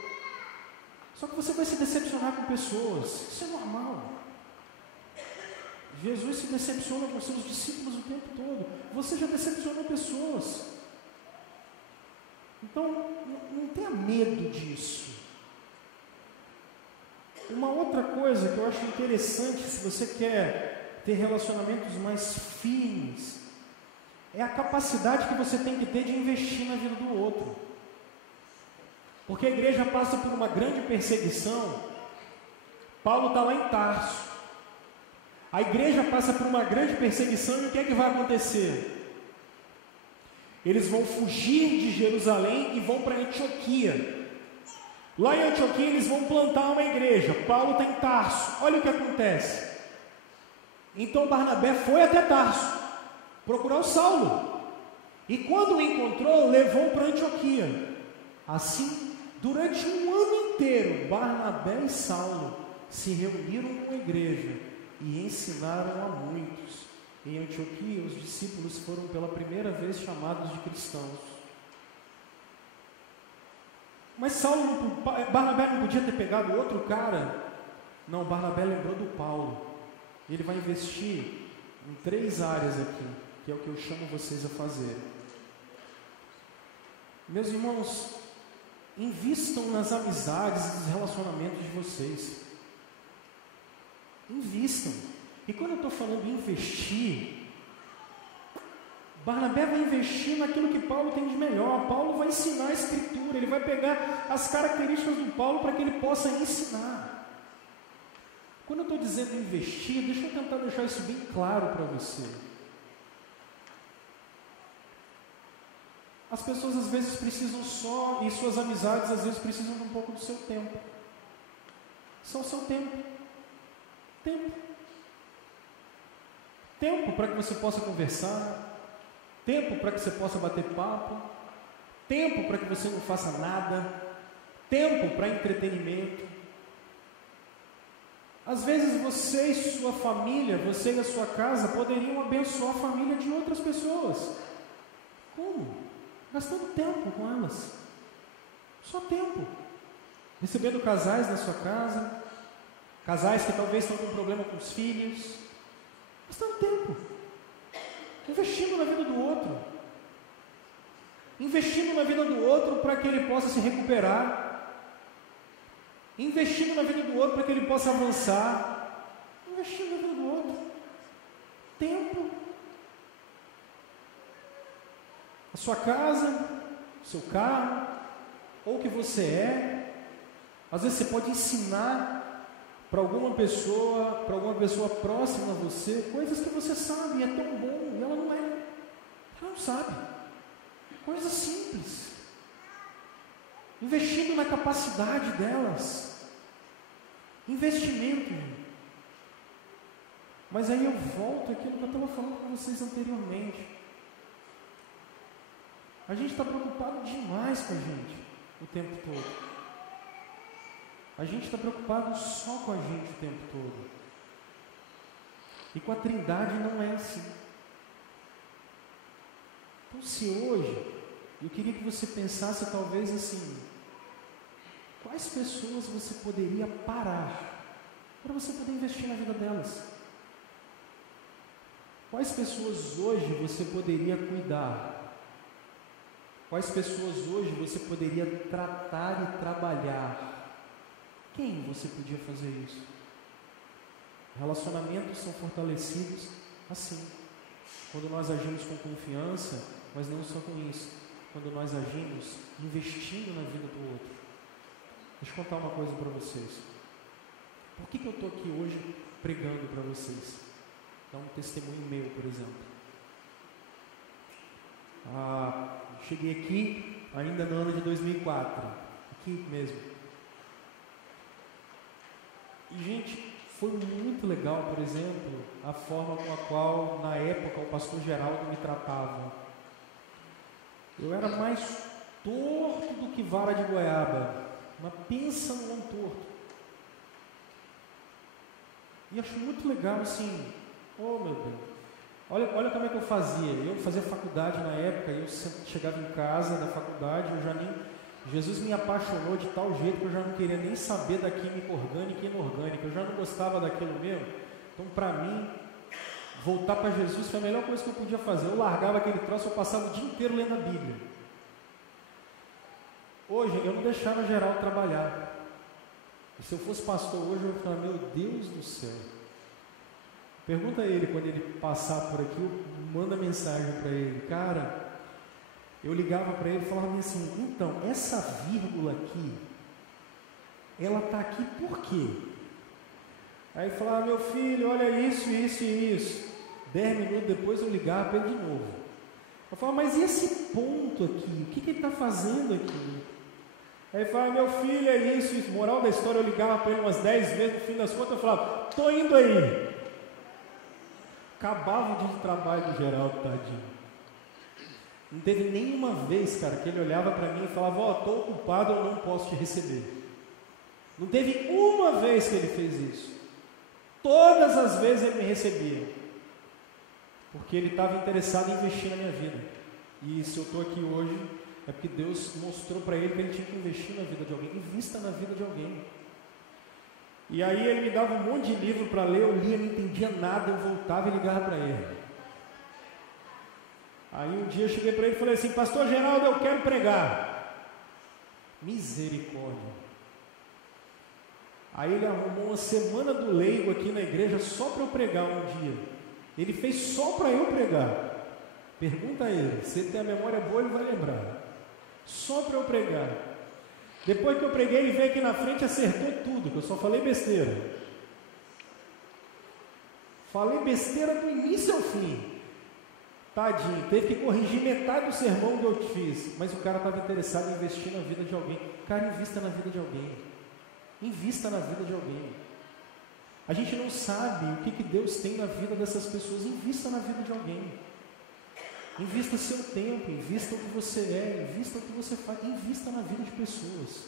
Só que você vai se decepcionar com pessoas. Isso é normal. Jesus se decepciona com seus discípulos o tempo todo. Você já decepcionou pessoas. Então, não tenha medo disso. Uma outra coisa que eu acho interessante, se você quer ter relacionamentos mais firmes, é a capacidade que você tem que ter de investir na vida do outro. Porque a igreja passa por uma grande perseguição. Paulo está lá em Tarso. A igreja passa por uma grande perseguição e o que é que vai acontecer? Eles vão fugir de Jerusalém e vão para Antioquia. Lá em Antioquia eles vão plantar uma igreja. Paulo está em Tarso. Olha o que acontece. Então Barnabé foi até Tarso procurar o Saulo. E quando o encontrou, levou para Antioquia. Assim, durante um ano inteiro, Barnabé e Saulo se reuniram numa igreja e ensinaram a muitos. Em Antioquia, os discípulos foram pela primeira vez chamados de cristãos. Mas Barnabé não podia ter pegado outro cara? Não, Barnabé lembrou do Paulo. Ele vai investir em 3 áreas aqui, que é o que eu chamo vocês a fazer. Meus irmãos, invistam nas amizades e nos relacionamentos de vocês. Invistam. E quando eu estou falando em investir, Barnabé vai investir naquilo que Paulo tem de melhor. Paulo vai ensinar a Escritura, ele vai pegar as características do Paulo para que ele possa ensinar. Quando eu estou dizendo investir, deixa eu tentar deixar isso bem claro para você. As pessoas às vezes precisam só, e suas amizades às vezes precisam de um pouco do seu tempo. Só o seu tempo. Tempo para que você possa conversar. Tempo para que você possa bater papo. Tempo para que você não faça nada. Tempo para entretenimento. Às vezes você e sua família, você e a sua casa poderiam abençoar a família de outras pessoas. Como? Gastando tempo com elas. Só tempo. Recebendo casais na sua casa. Casais que talvez estão com problema com os filhos. Gastando tempo. Investindo na vida do outro. Investindo na vida do outro para que ele possa se recuperar. Investindo na vida do outro para que ele possa avançar. Investindo na vida do outro. Tempo. A sua casa, o seu carro, ou o que você é. Às vezes você pode ensinar para alguma pessoa próxima a você, coisas que você sabe, e é tão bom, e ela não é. Ela não sabe. Coisas simples. Investindo na capacidade delas. Investimento. Mas aí eu volto àquilo que eu estava falando com vocês anteriormente. A gente está preocupado demais com a gente o tempo todo. A gente está preocupado só com a gente o tempo todo. E com a Trindade não é assim. Então, se hoje, eu queria que você pensasse talvez assim: quais pessoas você poderia parar para você poder investir na vida delas? Quais pessoas hoje você poderia cuidar? Quais pessoas hoje você poderia tratar e trabalhar? Quem você podia fazer isso? Relacionamentos são fortalecidos assim, quando nós agimos com confiança, mas não só com isso, quando nós agimos investindo na vida do outro. Deixa eu contar uma coisa para vocês. Por que eu estou aqui hoje pregando para vocês? Dá um testemunho meu, por exemplo. Cheguei aqui ainda no ano de 2004, aqui mesmo. E, gente, foi muito legal, por exemplo, a forma com a qual, na época, o pastor Geraldo me tratava. Eu era mais torto do que vara de goiaba, mas pensa no homem torto. E acho muito legal assim, oh meu Deus, olha como é que eu fazia faculdade na época, eu chegava em casa da faculdade, Jesus me apaixonou de tal jeito que eu já não queria nem saber da química orgânica e inorgânica, eu já não gostava daquilo mesmo. Então, para mim, voltar para Jesus foi a melhor coisa que eu podia fazer. Eu largava aquele troço, eu passava o dia inteiro lendo a Bíblia. Hoje, eu não deixava Geraldo trabalhar. E se eu fosse pastor hoje, eu ia falar, meu Deus do céu. Pergunta a ele, quando ele passar por aqui, manda mensagem para ele. Cara, eu ligava para ele e falava assim, então, essa vírgula aqui, ela está aqui por quê? Aí ele falava, meu filho, olha isso, isso e isso. 10 minutos depois eu ligava para ele de novo. Eu falava, mas e esse ponto aqui? O que ele está fazendo aqui? Aí ele falava, meu filho, é isso, isso. Moral da história, eu ligava para ele umas 10 vezes, no fim das contas eu falava, estou indo aí. Acabava o dia de trabalho do Geraldo, tadinho. Não teve nenhuma vez, cara, que ele olhava para mim e falava, ó, estou ocupado, eu não posso te receber. Não teve uma vez que ele fez isso. Todas as vezes ele me recebia. Porque ele estava interessado em investir na minha vida. E se eu estou aqui hoje, é porque Deus mostrou para ele que ele tinha que investir na vida de alguém. Invista na vida de alguém. E aí ele me dava um monte de livro para ler, eu lia, não entendia nada, eu voltava e ligava para ele. Aí um dia eu cheguei para ele e falei assim, pastor Geraldo, eu quero pregar. Misericórdia. Aí ele arrumou uma semana do leigo aqui na igreja só para eu pregar um dia. Ele fez só para eu pregar. Pergunta a ele, se ele tem a memória boa ele vai lembrar. Só para eu pregar. Depois que eu preguei, ele veio aqui na frente e acertou tudo, que eu só falei besteira. Falei besteira do início ao fim. Tadinho, teve que corrigir metade do sermão que eu te fiz. Mas o cara estava interessado em investir na vida de alguém. Cara, invista na vida de alguém. Invista na vida de alguém. A gente não sabe o que Deus tem na vida dessas pessoas. Invista na vida de alguém. Invista seu tempo, invista o que você é, invista o que você faz, invista na vida de pessoas.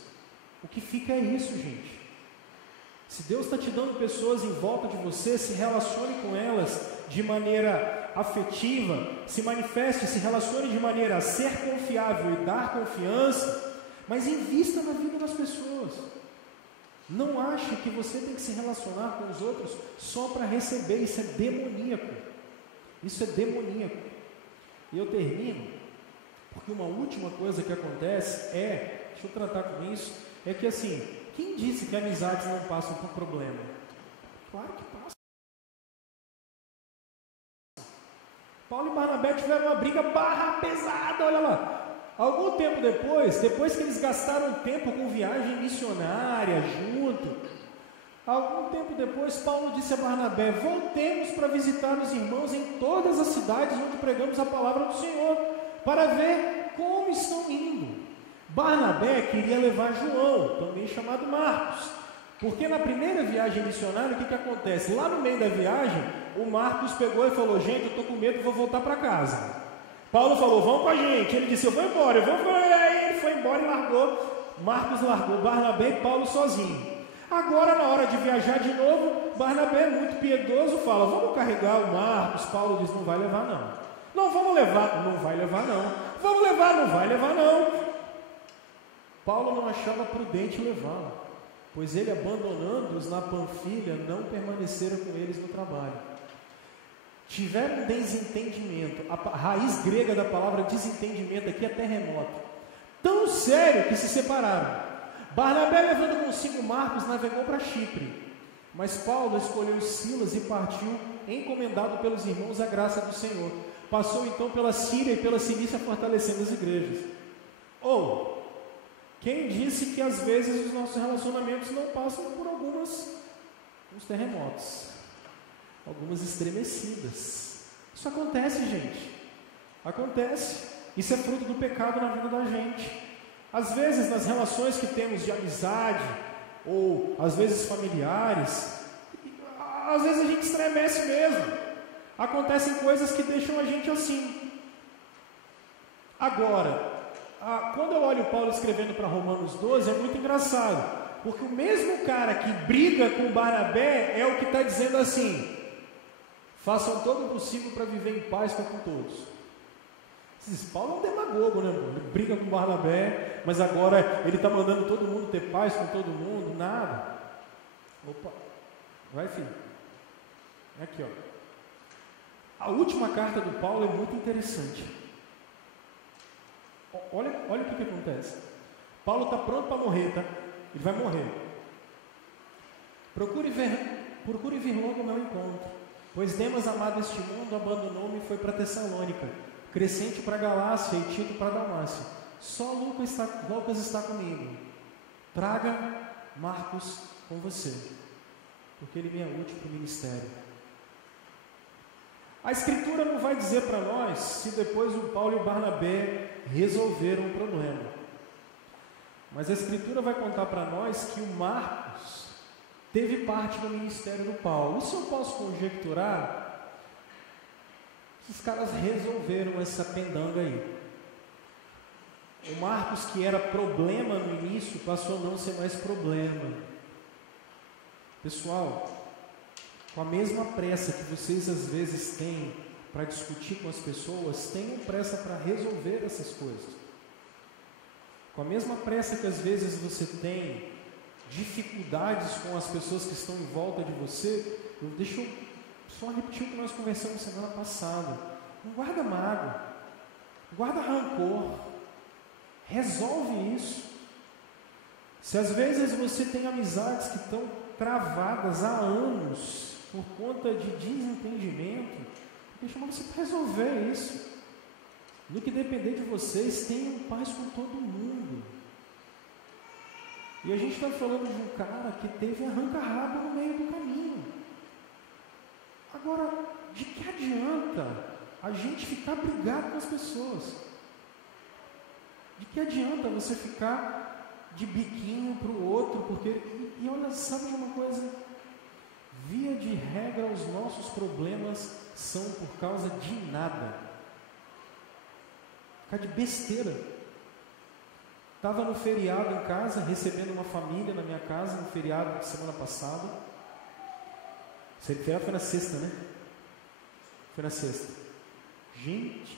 O que fica é isso, gente. Se Deus está te dando pessoas em volta de você, se relacione com elas de maneira afetiva, se manifeste, se relacione de maneira a ser confiável e dar confiança, mas invista na vida das pessoas. Não ache que você tem que se relacionar com os outros só para receber, isso é demoníaco. Isso é demoníaco. E eu termino, porque uma última coisa que acontece deixa eu tratar com isso, é que assim, quem disse que amizades não passam por problema? Claro que passa. Paulo e Barnabé tiveram uma briga pesada, olha lá. Algum tempo depois que eles gastaram tempo com viagem missionária junto, algum tempo depois, Paulo disse a Barnabé, voltemos para visitar os irmãos em todas as cidades onde pregamos a palavra do Senhor, para ver como estão indo. Barnabé queria levar João, também chamado Marcos, porque na primeira viagem missionária, o que acontece? Lá no meio da viagem, o Marcos pegou e falou, gente, eu estou com medo, vou voltar para casa. Paulo falou, vamos com a gente. Ele disse, eu vou embora, Aí ele foi embora e largou. Marcos largou Barnabé e Paulo sozinho. Agora, na hora de viajar de novo, Barnabé, muito piedoso, fala, vamos carregar o Marcos. Paulo diz, não vai levar não. Não, vamos levar, não vai levar não. Vamos levar, não vai levar não. Paulo não achava prudente levá-lo, pois ele, abandonando-os na Panfilha, não permaneceram com eles no trabalho. Tiveram desentendimento. A raiz grega da palavra desentendimento aqui é terremoto. Tão sério que se separaram. Barnabé, levando consigo Marcos, navegou para Chipre, mas Paulo escolheu Silas e partiu, encomendado pelos irmãos à graça do Senhor. Passou então pela Síria e pela Cilícia, fortalecendo as igrejas. Quem disse que às vezes os nossos relacionamentos não passam por uns terremotos, algumas estremecidas? Isso acontece, gente. Acontece. Isso é fruto do pecado na vida da gente. Às vezes, nas relações que temos de amizade, ou às vezes familiares, às vezes a gente estremece mesmo. Acontecem coisas que deixam a gente assim. Agora, quando eu olho Paulo escrevendo para Romanos 12, é muito engraçado, porque o mesmo cara que briga com Barnabé é o que está dizendo assim: façam todo o possível para viver em paz com todos. Paulo é um demagogo, né, irmão? Ele briga com Barnabé, mas agora ele está mandando todo mundo ter paz com todo mundo. Nada. Opa, vai, filho. Aqui, ó. A última carta do Paulo é muito interessante. Olha o que acontece. Paulo está pronto para morrer, tá? Ele vai morrer. Procure vir logo ao meu encontro, pois Demas, amado deste mundo, abandonou-me e foi para Tessalônica, Crescente para Galácia e Tito para Dalmácia. Só Lucas está comigo. Traga Marcos com você, porque ele me é útil para o ministério. A Escritura não vai dizer para nós se depois o Paulo e o Barnabé resolveram o problema, mas a Escritura vai contar para nós que o Marcos teve parte do ministério do Paulo. Isso eu posso conjecturar. Os caras resolveram essa pendanga aí. O Marcos, que era problema no início, passou a não ser mais problema. Pessoal, com a mesma pressa que vocês às vezes têm para discutir com as pessoas, tenham pressa para resolver essas coisas. Com a mesma pressa que às vezes você tem dificuldades com as pessoas que estão em volta de você, deixa eu só repetir o que nós conversamos semana passada. Não guarda mágoa, guarda rancor, resolve isso. Se às vezes você tem amizades que estão travadas há anos por conta de desentendimento, deixa você resolver isso. No que depender de vocês, tenham paz com todo mundo. E a gente está falando de um cara que teve arranca-rabo no meio do caminho. Agora, de que adianta a gente ficar brigado com as pessoas? De que adianta você ficar de biquinho para o outro? Porque, e olha, sabe uma coisa? Via de regra, os nossos problemas são por causa de nada. Ficar de besteira. Estava no feriado em casa, recebendo uma família na minha casa, no feriado de semana passada. Esse feriado foi na sexta, né? Foi na sexta. Gente,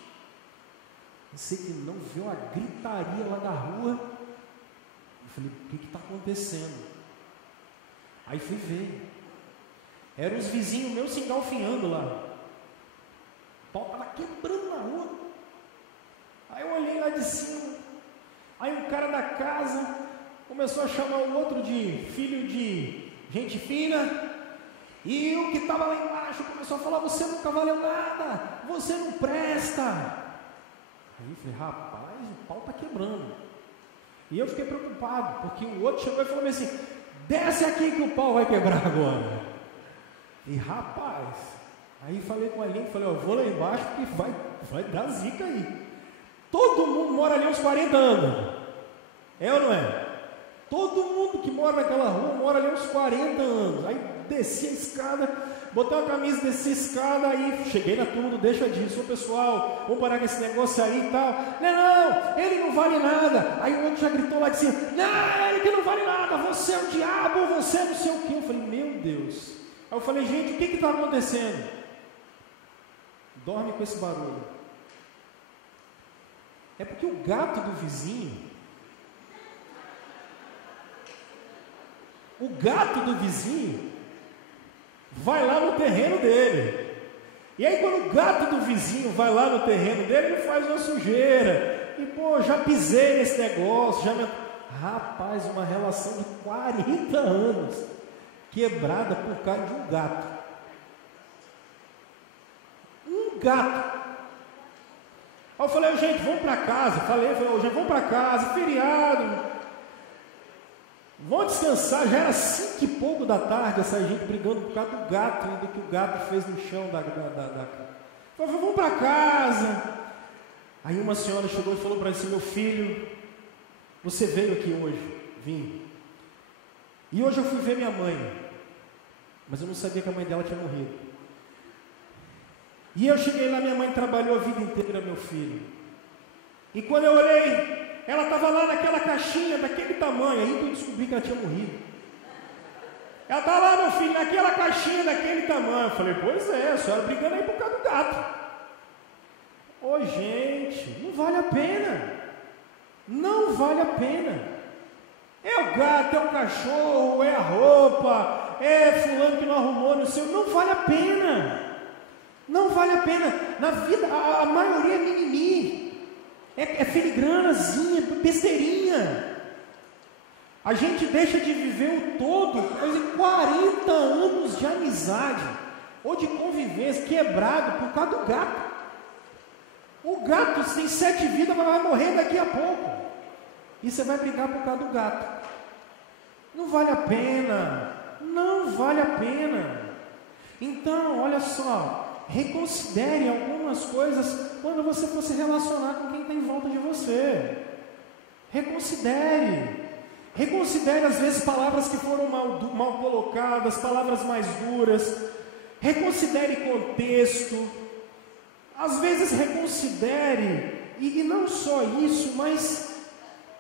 você que não viu a gritaria lá da rua. Eu falei, o que está acontecendo? Aí fui ver. Eram os vizinhos meus se engalfinhando lá. O pau estava quebrando na rua. Aí eu olhei lá de cima. Aí um cara da casa começou a chamar o outro de filho de gente fina. E o que estava lá embaixo começou a falar: você nunca valeu nada, você não presta. Aí eu falei: rapaz, o pau está quebrando. E eu fiquei preocupado, porque o outro chegou e falou assim: desce aqui que o pau vai quebrar agora. E rapaz, aí falei com a Aline, falei: ó, vou lá embaixo que vai dar zica aí. Todo mundo mora ali uns 40 anos. É ou não é? Todo mundo que mora naquela rua mora ali uns 40 anos. Aí desci a escada, botei uma camisa, desci a escada, aí cheguei na turma do deixa disso. Ô pessoal, vamos parar com esse negócio aí e tal. Não, ele não vale nada. Aí o outro já gritou lá de cima: não, ele que não vale nada, você é o diabo, você é não sei o quê. Eu falei: meu Deus. Aí eu falei: gente, o que está acontecendo? Dorme com esse barulho. É porque o gato do vizinho, vai lá no terreno dele. E aí quando o gato do vizinho vai lá no terreno dele, ele faz uma sujeira. E pô, já pisei nesse negócio, Rapaz, uma relação de 40 anos quebrada por causa de um gato. Um gato. Aí eu falei, gente, vamos para casa. Falei, gente, vamos para casa, feriado. Vamos descansar. Já era 5 e pouco da tarde, essa gente brigando por causa do gato, ainda que o gato fez no chão da Falei, vamos para casa. Aí uma senhora chegou e falou para ele assim, meu filho, você veio aqui hoje? Vim. E hoje eu fui ver minha mãe, mas eu não sabia que a mãe dela tinha morrido. E eu cheguei lá, minha mãe trabalhou a vida inteira, meu filho. E quando eu olhei, ela estava lá naquela caixinha daquele tamanho, aí eu descobri que ela tinha morrido. Ela está lá, meu filho, naquela caixinha daquele tamanho. Eu falei, pois é, a senhora brigando aí por causa do gato. Ô gente, não vale a pena. Não vale a pena. É o gato, é o cachorro, é a roupa, é fulano que não arrumou no seu. Não vale a pena. Não vale a pena. Na vida, a maioria é mimimi. É filigranazinha, besteirinha. A gente deixa de viver o todo, depois de 40 anos de amizade ou de convivência quebrado por causa do gato. O gato tem 7 vidas, mas vai morrer daqui a pouco. E você vai brigar por causa do gato. Não vale a pena. Não vale a pena. Então, olha só, reconsidere algumas coisas quando você for se relacionar com quem está em volta de você. Reconsidere. Reconsidere às vezes palavras que foram mal colocadas, palavras mais duras. Reconsidere contexto. Às vezes reconsidere, e não só isso, mas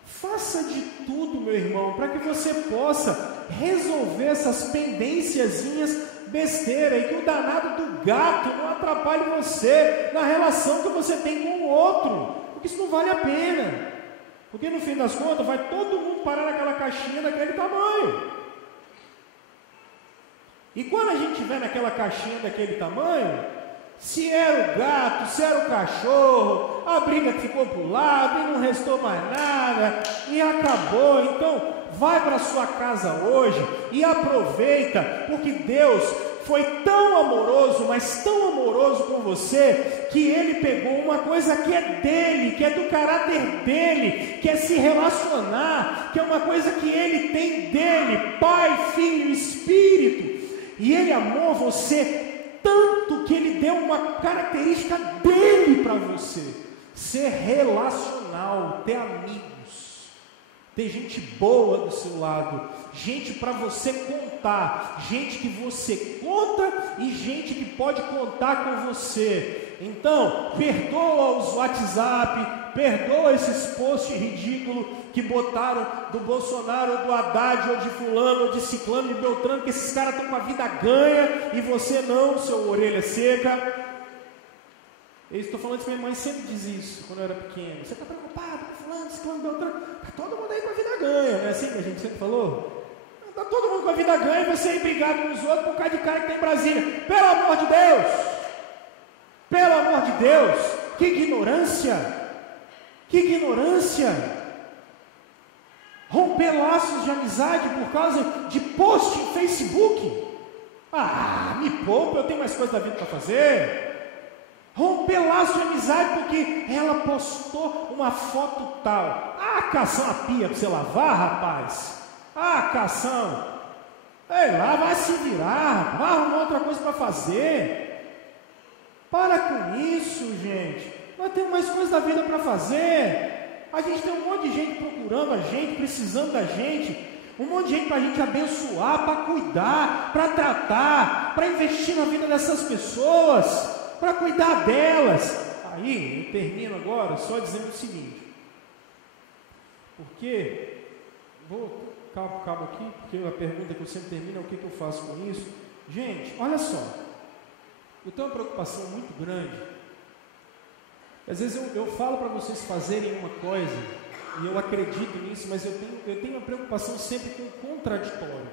faça de tudo, meu irmão, para que você possa resolver essas pendênciazinhas besteira e que o danado do gato não atrapalhe você na relação que você tem com o outro, porque isso não vale a pena. Porque no fim das contas vai todo mundo parar naquela caixinha daquele tamanho. E quando a gente estiver naquela caixinha daquele tamanho, se era o gato, se era o cachorro, a briga ficou para o lado e não restou mais nada e acabou. Então vai para sua casa hoje e aproveita, porque Deus foi tão amoroso, mas tão amoroso com você, que Ele pegou uma coisa que é dele, que é do caráter dele, que é se relacionar, que é uma coisa que Ele tem dele, Pai, Filho e Espírito, e Ele amou você tanto que Ele deu uma característica dele para você, ser relacional, ter amigos, ter gente boa do seu lado, gente para você contar, gente que você conta e gente que pode contar com você. Então, perdoa os WhatsApp, perdoa esses posts ridículos que botaram do Bolsonaro, do Haddad, ou de fulano, ou de ciclano, de Beltrano, que esses caras estão com a vida ganha e você não, seu orelha seca. Eu estou falando isso, minha mãe sempre diz isso, quando eu era pequeno. Você está preocupado com fulano, ciclano, Beltrano? Está todo mundo aí com a vida ganha, não é assim que a gente sempre falou? Está todo mundo com a vida ganha e você aí brigado com os outros por causa de cara que tem em Brasília. Pelo amor de Deus! Pelo amor de Deus! Que ignorância! Que ignorância! Romper laços de amizade por causa de post em Facebook? Ah, me poupa, eu tenho mais coisa da vida para fazer. Romper laços de amizade porque ela postou uma foto tal. Ah, cação a pia para você lavar, rapaz. Ah, cação. Ei lá, vai se virar, vai arrumar outra coisa para fazer. Para com isso, gente. Nós temos mais coisas da vida para fazer. A gente tem um monte de gente procurando a gente, precisando da gente. Um monte de gente para a gente abençoar, para cuidar, para tratar, para investir na vida dessas pessoas, para cuidar delas. Aí, eu termino agora só dizendo o seguinte. Porque, vou cabo aqui, porque a pergunta que eu sempre termino é o que eu faço com isso. Gente, olha só. Eu tenho uma preocupação muito grande. Às vezes eu falo para vocês fazerem uma coisa, e eu acredito nisso, mas eu tenho uma preocupação sempre com o contraditório.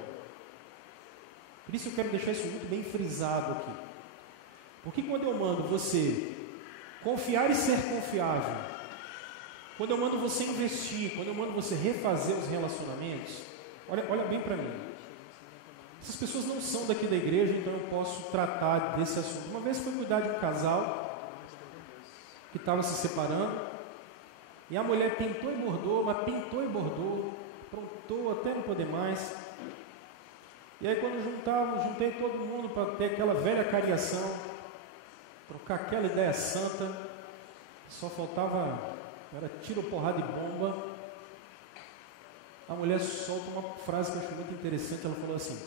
Por isso eu quero deixar isso muito bem frisado aqui. Porque quando eu mando você confiar e ser confiável, Quando eu mando você investir, quando eu mando você refazer os relacionamentos, olha bem para mim. Essas pessoas não são daqui da igreja, então eu posso tratar desse assunto. Uma vez fui cuidar de um casal que estava se separando, e a mulher pintou e bordou, mas pintou e bordou, aprontou até não poder mais. E aí quando juntei todo mundo para ter aquela velha cariação, trocar aquela ideia santa, só faltava, era tiro, porrada e bomba. A mulher solta uma frase que eu acho muito interessante, ela falou assim: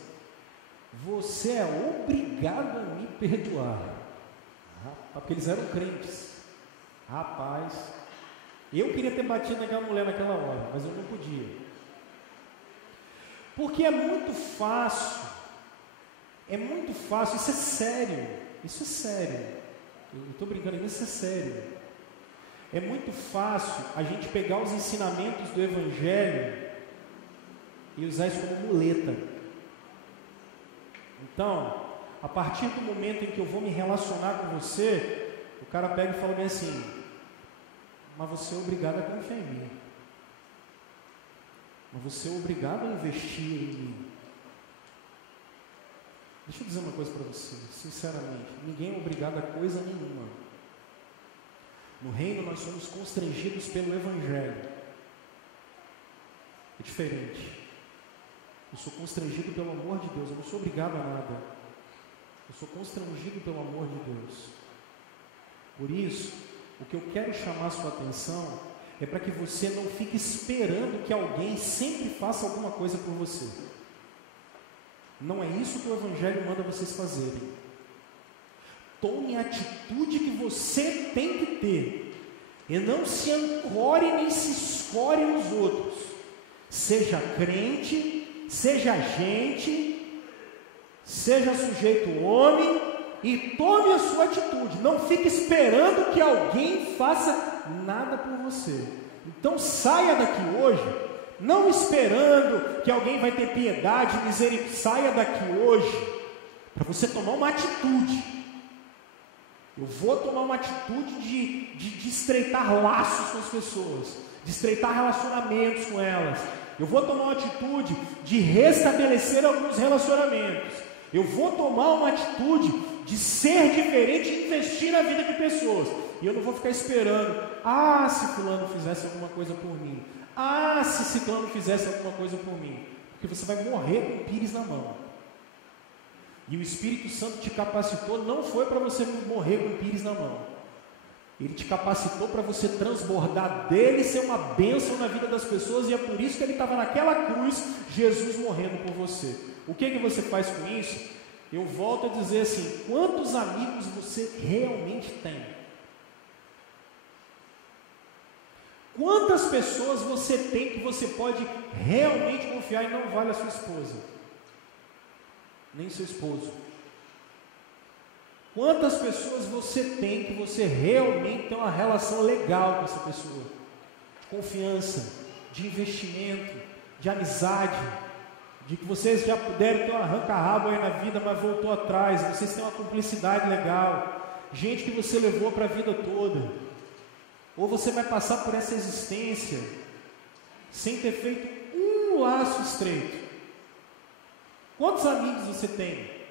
você é obrigado a me perdoar. Porque eles eram crentes. Rapaz, eu queria ter batido naquela mulher naquela hora, mas eu não podia. Porque é muito fácil, isso é sério. Eu estou brincando, isso é sério. É muito fácil a gente pegar os ensinamentos do Evangelho e usar isso como muleta. Então, a partir do momento em que eu vou me relacionar com você, o cara pega e fala bem assim: mas você é obrigado a confiar em mim. Mas você é obrigado a investir em mim. Deixa eu dizer uma coisa para você, sinceramente: ninguém é obrigado a coisa nenhuma. No reino nós somos constrangidos pelo Evangelho. É diferente. Eu sou constrangido pelo amor de Deus, eu não sou obrigado a nada. Eu sou constrangido pelo amor de Deus. Por isso, o que eu quero chamar a sua atenção é para que você não fique esperando que alguém sempre faça alguma coisa por você. Não é isso que o Evangelho manda vocês fazerem. Tome a atitude que você tem que ter, e não se ancore nem se escore nos outros. Seja crente, seja gente, seja sujeito homem, e tome a sua atitude. Não fique esperando que alguém faça nada por você. Então saia daqui hoje, não esperando que alguém vai ter piedade, misericórdia. Saia daqui hoje para você tomar uma atitude. Eu vou tomar uma atitude de estreitar laços com as pessoas, de estreitar relacionamentos com elas. Eu vou tomar uma atitude de restabelecer alguns relacionamentos. Eu vou tomar uma atitude de ser diferente e investir na vida de pessoas. E eu não vou ficar esperando: se fulano fizesse alguma coisa por mim, se ciclano fizesse alguma coisa por mim. Porque você vai morrer com o pires na mão. E o Espírito Santo te capacitou, não foi para você morrer com o pires na mão. Ele te capacitou para você transbordar dele e ser uma bênção na vida das pessoas. E é por isso que ele estava naquela cruz, Jesus morrendo por você. O que você faz com isso? Eu volto a dizer assim: quantos amigos você realmente tem? Quantas pessoas você tem que você pode realmente confiar e não vale a sua esposa, nem seu esposo? Quantas pessoas você tem que você realmente tem uma relação legal com essa pessoa? De confiança, de investimento, de amizade, de que vocês já puderam ter um arranca-rabo aí na vida, mas voltou atrás, vocês têm uma cumplicidade legal, gente que você levou para a vida toda. Ou você vai passar por essa existência sem ter feito um laço estreito? Quantos amigos você tem?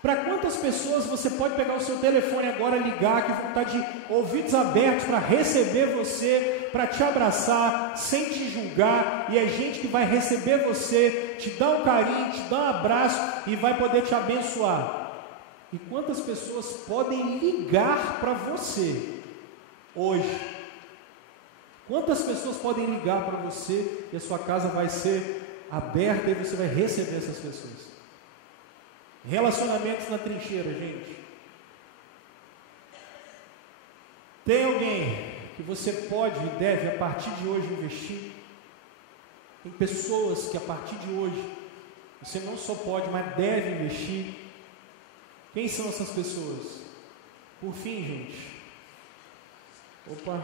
Para quantas pessoas você pode pegar o seu telefone agora, ligar, que vão estar de ouvidos abertos para receber você, para te abraçar, sem te julgar, e é gente que vai receber você, te dar um carinho, te dar um abraço e vai poder te abençoar? E quantas pessoas podem ligar para você hoje? Quantas pessoas podem ligar para você e a sua casa vai ser aberta e você vai receber essas pessoas? Relacionamentos na trincheira, gente. Tem alguém que você pode e deve a partir de hoje investir? Tem pessoas que a partir de hoje você não só pode, mas deve investir. Quem são essas pessoas? Por fim, gente. Opa,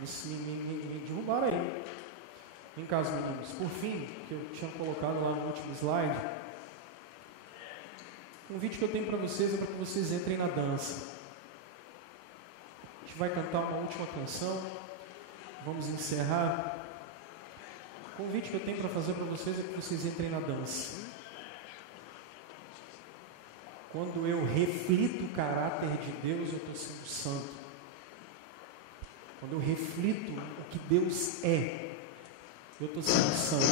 me derrubaram aí. Vem cá, meninos. Por fim, que eu tinha colocado lá no último slide, um vídeo que eu tenho para vocês é para que vocês entrem na dança. A gente vai cantar uma última canção. vamos encerrar. O convite que eu tenho para fazer para vocês é que vocês entrem na dança. Quando eu reflito o caráter de Deus, eu estou sendo santo. Quando eu reflito o que Deus é, eu estou sendo santo.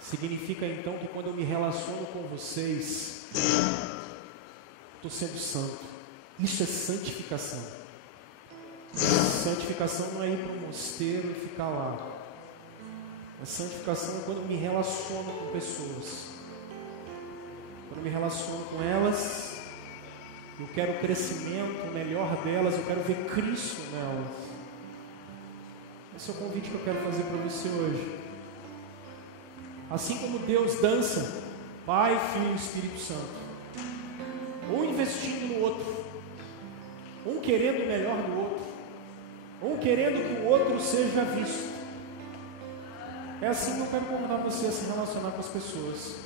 Significa então que quando eu me relaciono com vocês, estou sendo santo. Isso é santificação. Santificação não é ir para um mosteiro e ficar lá. A santificação é quando eu me relaciono com pessoas. Quando eu me relaciono com elas, eu quero o crescimento melhor delas, eu quero ver Cristo nelas. Esse é o convite que eu quero fazer para você hoje. Assim como Deus dança, Pai, Filho e Espírito Santo, um investindo no outro, um querendo o melhor do outro, um querendo que o outro seja visto. É assim que eu quero convidar você a se relacionar com as pessoas,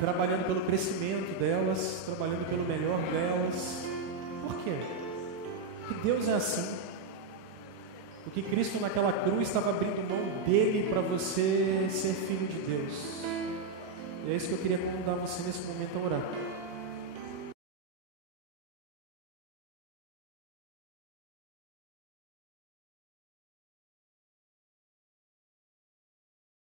trabalhando pelo crescimento delas, trabalhando pelo melhor delas. Por quê? Porque Deus é assim. Porque Cristo naquela cruz estava abrindo mão dele para você ser filho de Deus. E é isso que eu queria convidar você nesse momento a orar.